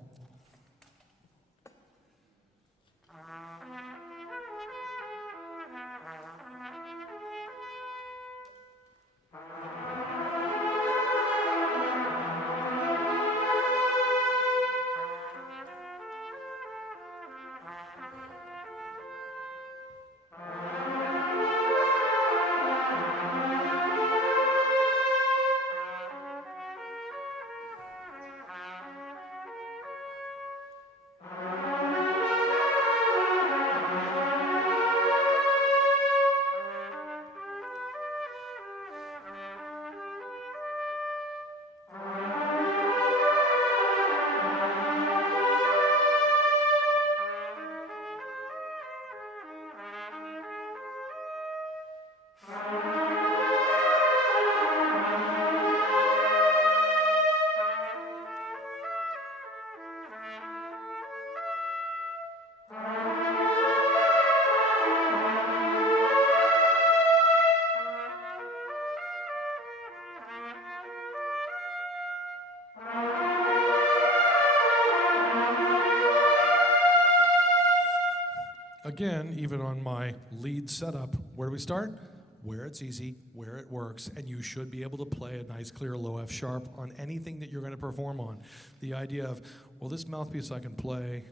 again, even on my lead setup, where do we start? Where it's easy, where it works, and you should be able to play a nice, clear, low F sharp on anything that you're going to perform on. The idea of, well, this mouthpiece I can play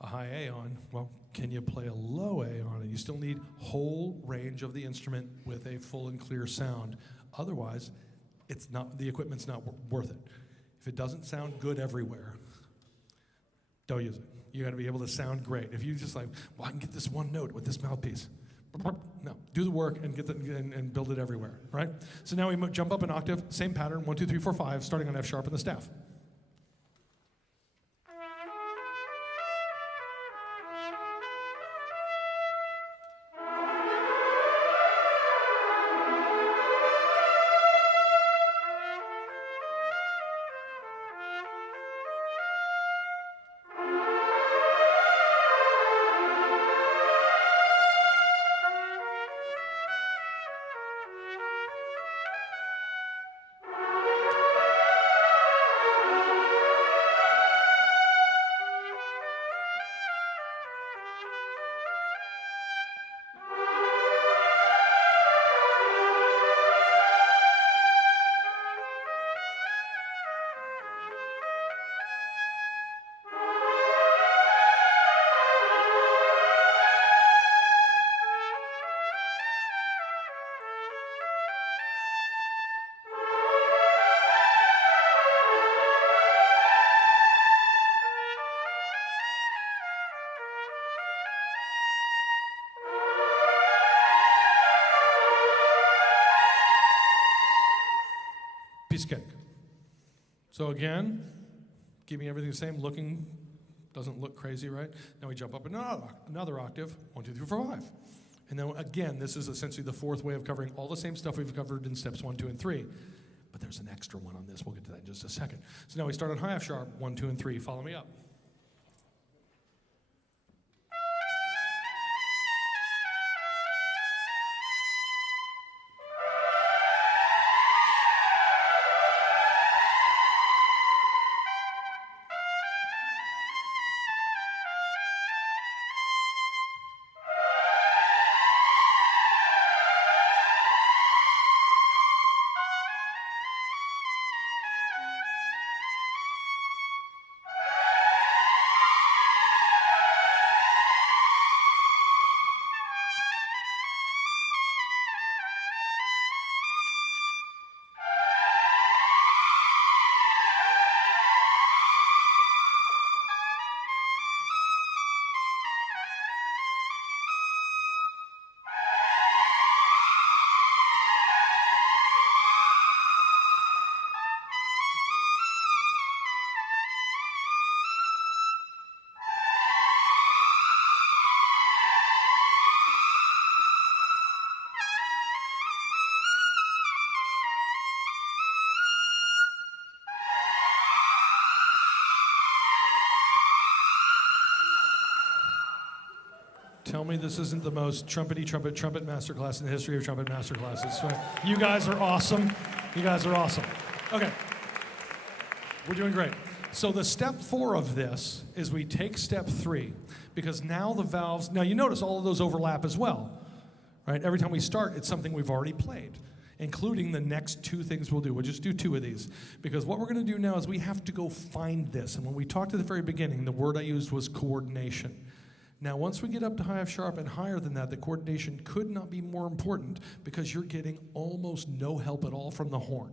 a high A on. Well, can you play a low A on it? You still need whole range of the instrument with a full and clear sound. Otherwise, it's not, the equipment's not worth it. If it doesn't sound good everywhere, don't use it. You got to be able to sound great. If you just like, well, I can get this one note with this mouthpiece. No, do the work and get and build it everywhere, right? So now we jump up an octave, same pattern, 1, 2, 3, 4, 5, starting on F sharp and the staff. Piece of cake. So again, keeping everything the same, looking, doesn't look crazy, right? Now we jump up another octave, 1, 2, 3, 4, 5. And then again, this is essentially the fourth way of covering all the same stuff we've covered in steps 1, 2, and 3. But there's an extra one on this. We'll get to that in just a second. So now we start on high F sharp, 1, 2, and 3. Follow me up. Tell me this isn't the most trumpet masterclass in the history of trumpet masterclasses. Right? You guys are awesome. You guys are awesome. Okay. We're doing great. So the step 4 of this is we take step 3, because now the valves, now you notice all of those overlap as well, right? Every time we start, it's something we've already played, including the next 2 things we'll do. We'll just do 2 of these, because what we're going to do now is we have to go find this. And when we talked at the very beginning, the word I used was coordination. Now, once we get up to high F sharp and higher than that, the coordination could not be more important, because you're getting almost no help at all from the horn.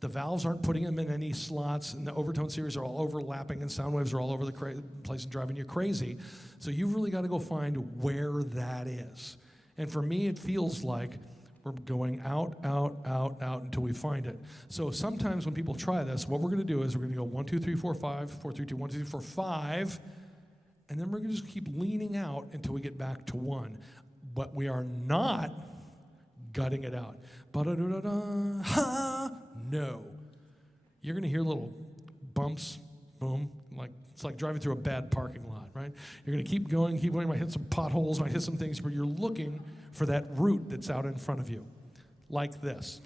The valves aren't putting them in any slots, and the overtone series are all overlapping, and sound waves are all over the place and driving you crazy. So you've really got to go find where that is. And for me, it feels like we're going out, out, out, out until we find it. So sometimes when people try this, what we're going to do is we're going to go 1, 2, 3, 4, 5, 4, 3, 2, 1, 2, 3, 4, 5, and then we're going to just keep leaning out until we get back to 1. But we are not gutting it out. Ba-da-da-da-da, ha! No. You're going to hear little bumps, boom, like it's like driving through a bad parking lot, right? You're going to keep going, you might hit some potholes, might hit some things, but you're looking for that root that's out in front of you, like this.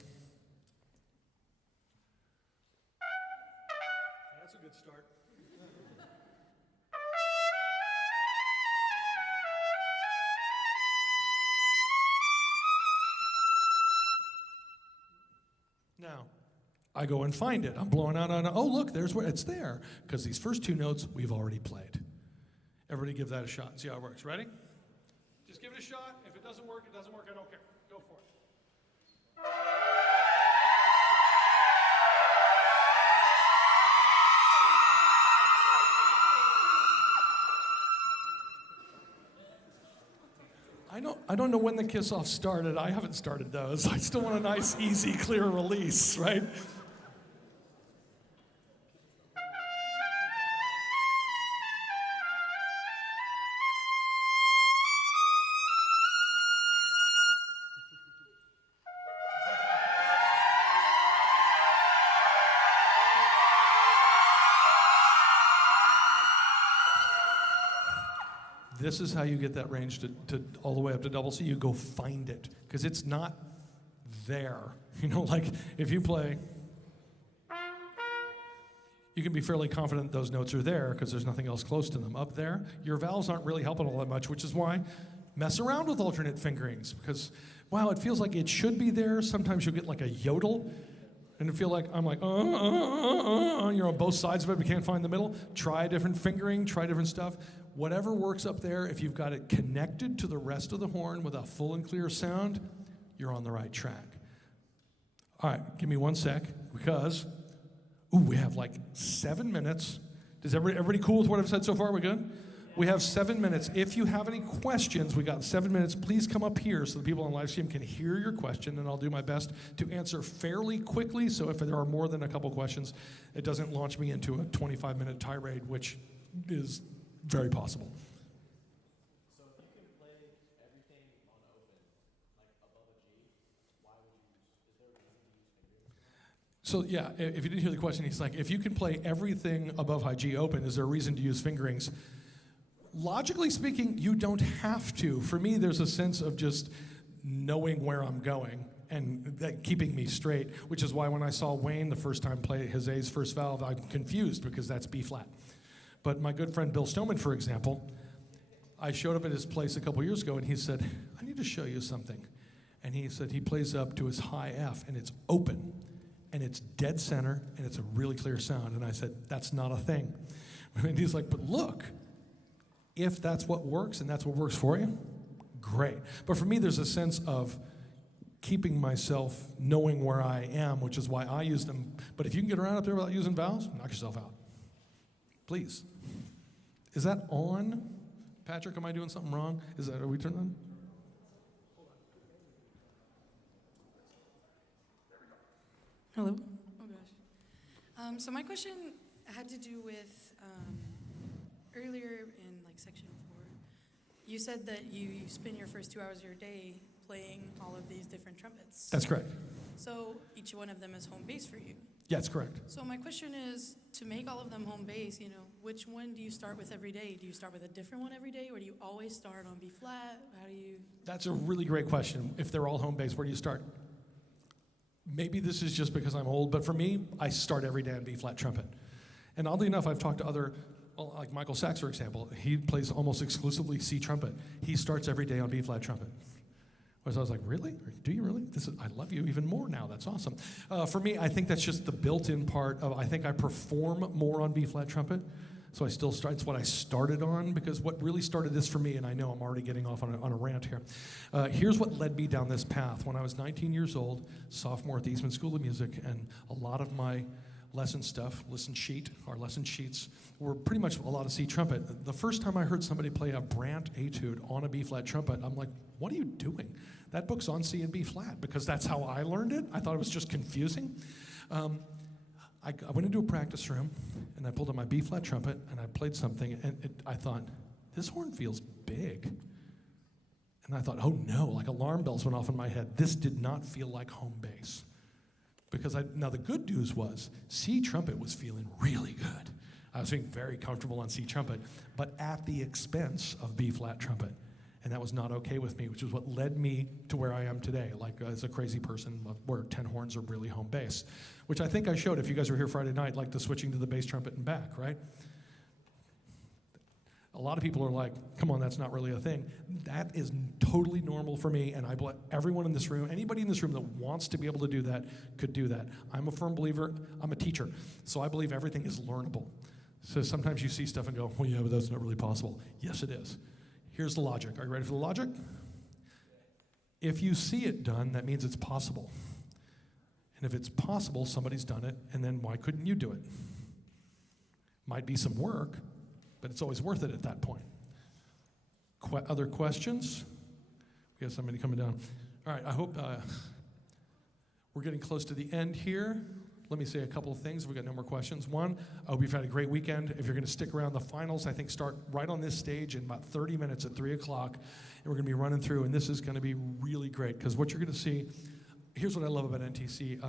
That's a good start. I go and find it. I'm blowing out on, oh, look, there's where it's there. Because these first two notes we've already played. Everybody give that a shot. See how it works. Ready? Just give it a shot. If it doesn't work, it doesn't work. I don't care. Go for it. I don't know when the kiss-off started. I haven't started those. I still want a nice, easy, clear release, right? This is how you get that range to all the way up to double C. You go find it, because it's not there. You know, like if you play, you can be fairly confident those notes are there because there's nothing else close to them. Up there, your vowels aren't really helping all that much, which is why mess around with alternate fingerings, because wow, it feels like it should be there. Sometimes you'll get like a yodel, and it feel like I'm like, you're on both sides of it, but can't find the middle. Try a different fingering, try different stuff. Whatever works up there, if you've got it connected to the rest of the horn with a full and clear sound, you're on the right track. All right, give me 1 sec, because, we have like 7 minutes. Is everybody cool with what I've said so far? We good? We have 7 minutes. If you have any questions, we got 7 minutes. Please come up here so the people on live stream can hear your question, and I'll do my best to answer fairly quickly. So if there are more than a couple questions, it doesn't launch me into a 25-minute tirade, which is very possible. So if you can play everything on open, like above a G, why would you use, is there a reason to use fingerings? So yeah, if you didn't hear the question, he's like, if you can play everything above high G open, is there a reason to use fingerings? Logically speaking, you don't have to. For me, there's a sense of just knowing where I'm going and that keeping me straight, which is why when I saw Wayne the first time play his A's first valve, I'm confused because that's B flat. But my good friend Bill Stoneman, for example, I showed up at his place a couple years ago and he said, I need to show you something. And he said he plays up to his high F and it's open and it's dead center and it's a really clear sound. And I said, that's not a thing. And he's like, but look, if that's what works and that's what works for you, great. But for me, there's a sense of keeping myself knowing where I am, which is why I use them. But if you can get around up there without using vowels, knock yourself out. Please. Is that on? Patrick, am I doing something wrong? Are we turned on? Hello? Oh gosh. So my question had to do with earlier in like section 4. You said that you spend your first 2 hours of your day playing all of these different trumpets. That's correct. So each one of them is home base for you. Yeah, that's correct. So my question is, to make all of them home base, which one do you start with every day? Do you start with a different one every day, or do you always start on B flat? How do you? That's a really great question. If they're all home base, where do you start? Maybe this is just because I'm old, but for me, I start every day on B flat trumpet. And oddly enough, I've talked to other, like Michael Sachs, for example. He plays almost exclusively C trumpet. He starts every day on B flat trumpet. So I was like, really? Do you really? I love you even more now. That's awesome. For me, I think that's just the built-in part of, I think I perform more on B-flat trumpet. So I still start, it's what I started on, because what really started this for me, and I know I'm already getting off on a rant here. Here's what led me down this path. When I was 19 years old, sophomore at the Eastman School of Music, and a lot of my lesson stuff, our lesson sheets, were pretty much a lot of C trumpet. The first time I heard somebody play a Brandt etude on a B-flat trumpet, I'm like, what are you doing? That book's on C and B flat, because that's how I learned it. I thought it was just confusing. I went into a practice room, and I pulled out my B flat trumpet, and I played something, and I thought, this horn feels big. And I thought, oh no, like alarm bells went off in my head. This did not feel like home bass. Because now the good news was, C trumpet was feeling really good. I was feeling very comfortable on C trumpet, but at the expense of B flat trumpet. And that was not okay with me, which is what led me to where I am today, like as a crazy person where 10 horns are really home bass, which I think I showed if you guys were here Friday night, like the switching to the bass trumpet and back, right? A lot of people are like, come on, that's not really a thing. That is totally normal for me, and I believe everyone in this room, anybody in this room that wants to be able to do that, could do that. I'm a firm believer, I'm a teacher, so I believe everything is learnable. So sometimes you see stuff and go, well, yeah, but that's not really possible. Yes, it is. Here's the logic. Are you ready for the logic? If you see it done, that means it's possible. And if it's possible, somebody's done it, and then why couldn't you do it? Might be some work, but it's always worth it at that point. Other questions? We have somebody coming down. All right, I hope we're getting close to the end here. Let me say a couple of things. We've got no more questions. One, I hope you've had a great weekend. If you're going to stick around, the finals, I think, start right on this stage in about 30 minutes at 3 o'clock. And we're going to be running through, and this is going to be really great, because what you're going to see, here's what I love about NTC.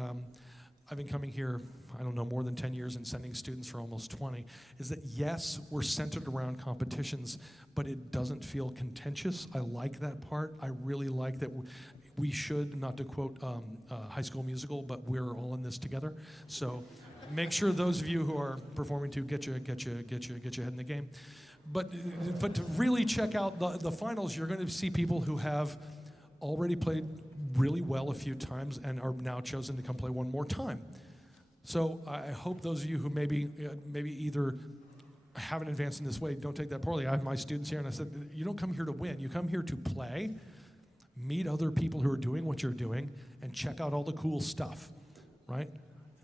I've been coming here, I don't know, more than 10 years and sending students for almost 20, is that yes, we're centered around competitions, but it doesn't feel contentious. I like that part. I really like that we should, not to quote High School Musical, but we're all in this together. So make sure those of you who are performing to get your head in the game. But to really check out the finals, you're going to see people who have already played really well a few times and are now chosen to come play one more time. So I hope those of you who maybe either haven't advanced in this way, don't take that poorly. I have my students here, and I said, you don't come here to win. You come here to play, meet other people who are doing what you're doing, and check out all the cool stuff, right?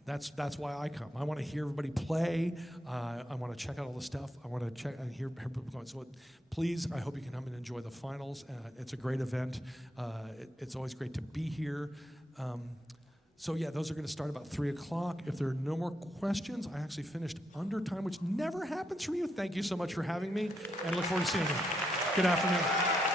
That's why I come. I want to hear everybody play. I want to check out all the stuff. I want to check and hear people going. So please, I hope you can come and enjoy the finals. It's a great event. It's always great to be here. So yeah, those are going to start about 3 o'clock. If there are no more questions, I actually finished under time, which never happens for you. Thank you so much for having me, and look forward to seeing you. Good afternoon.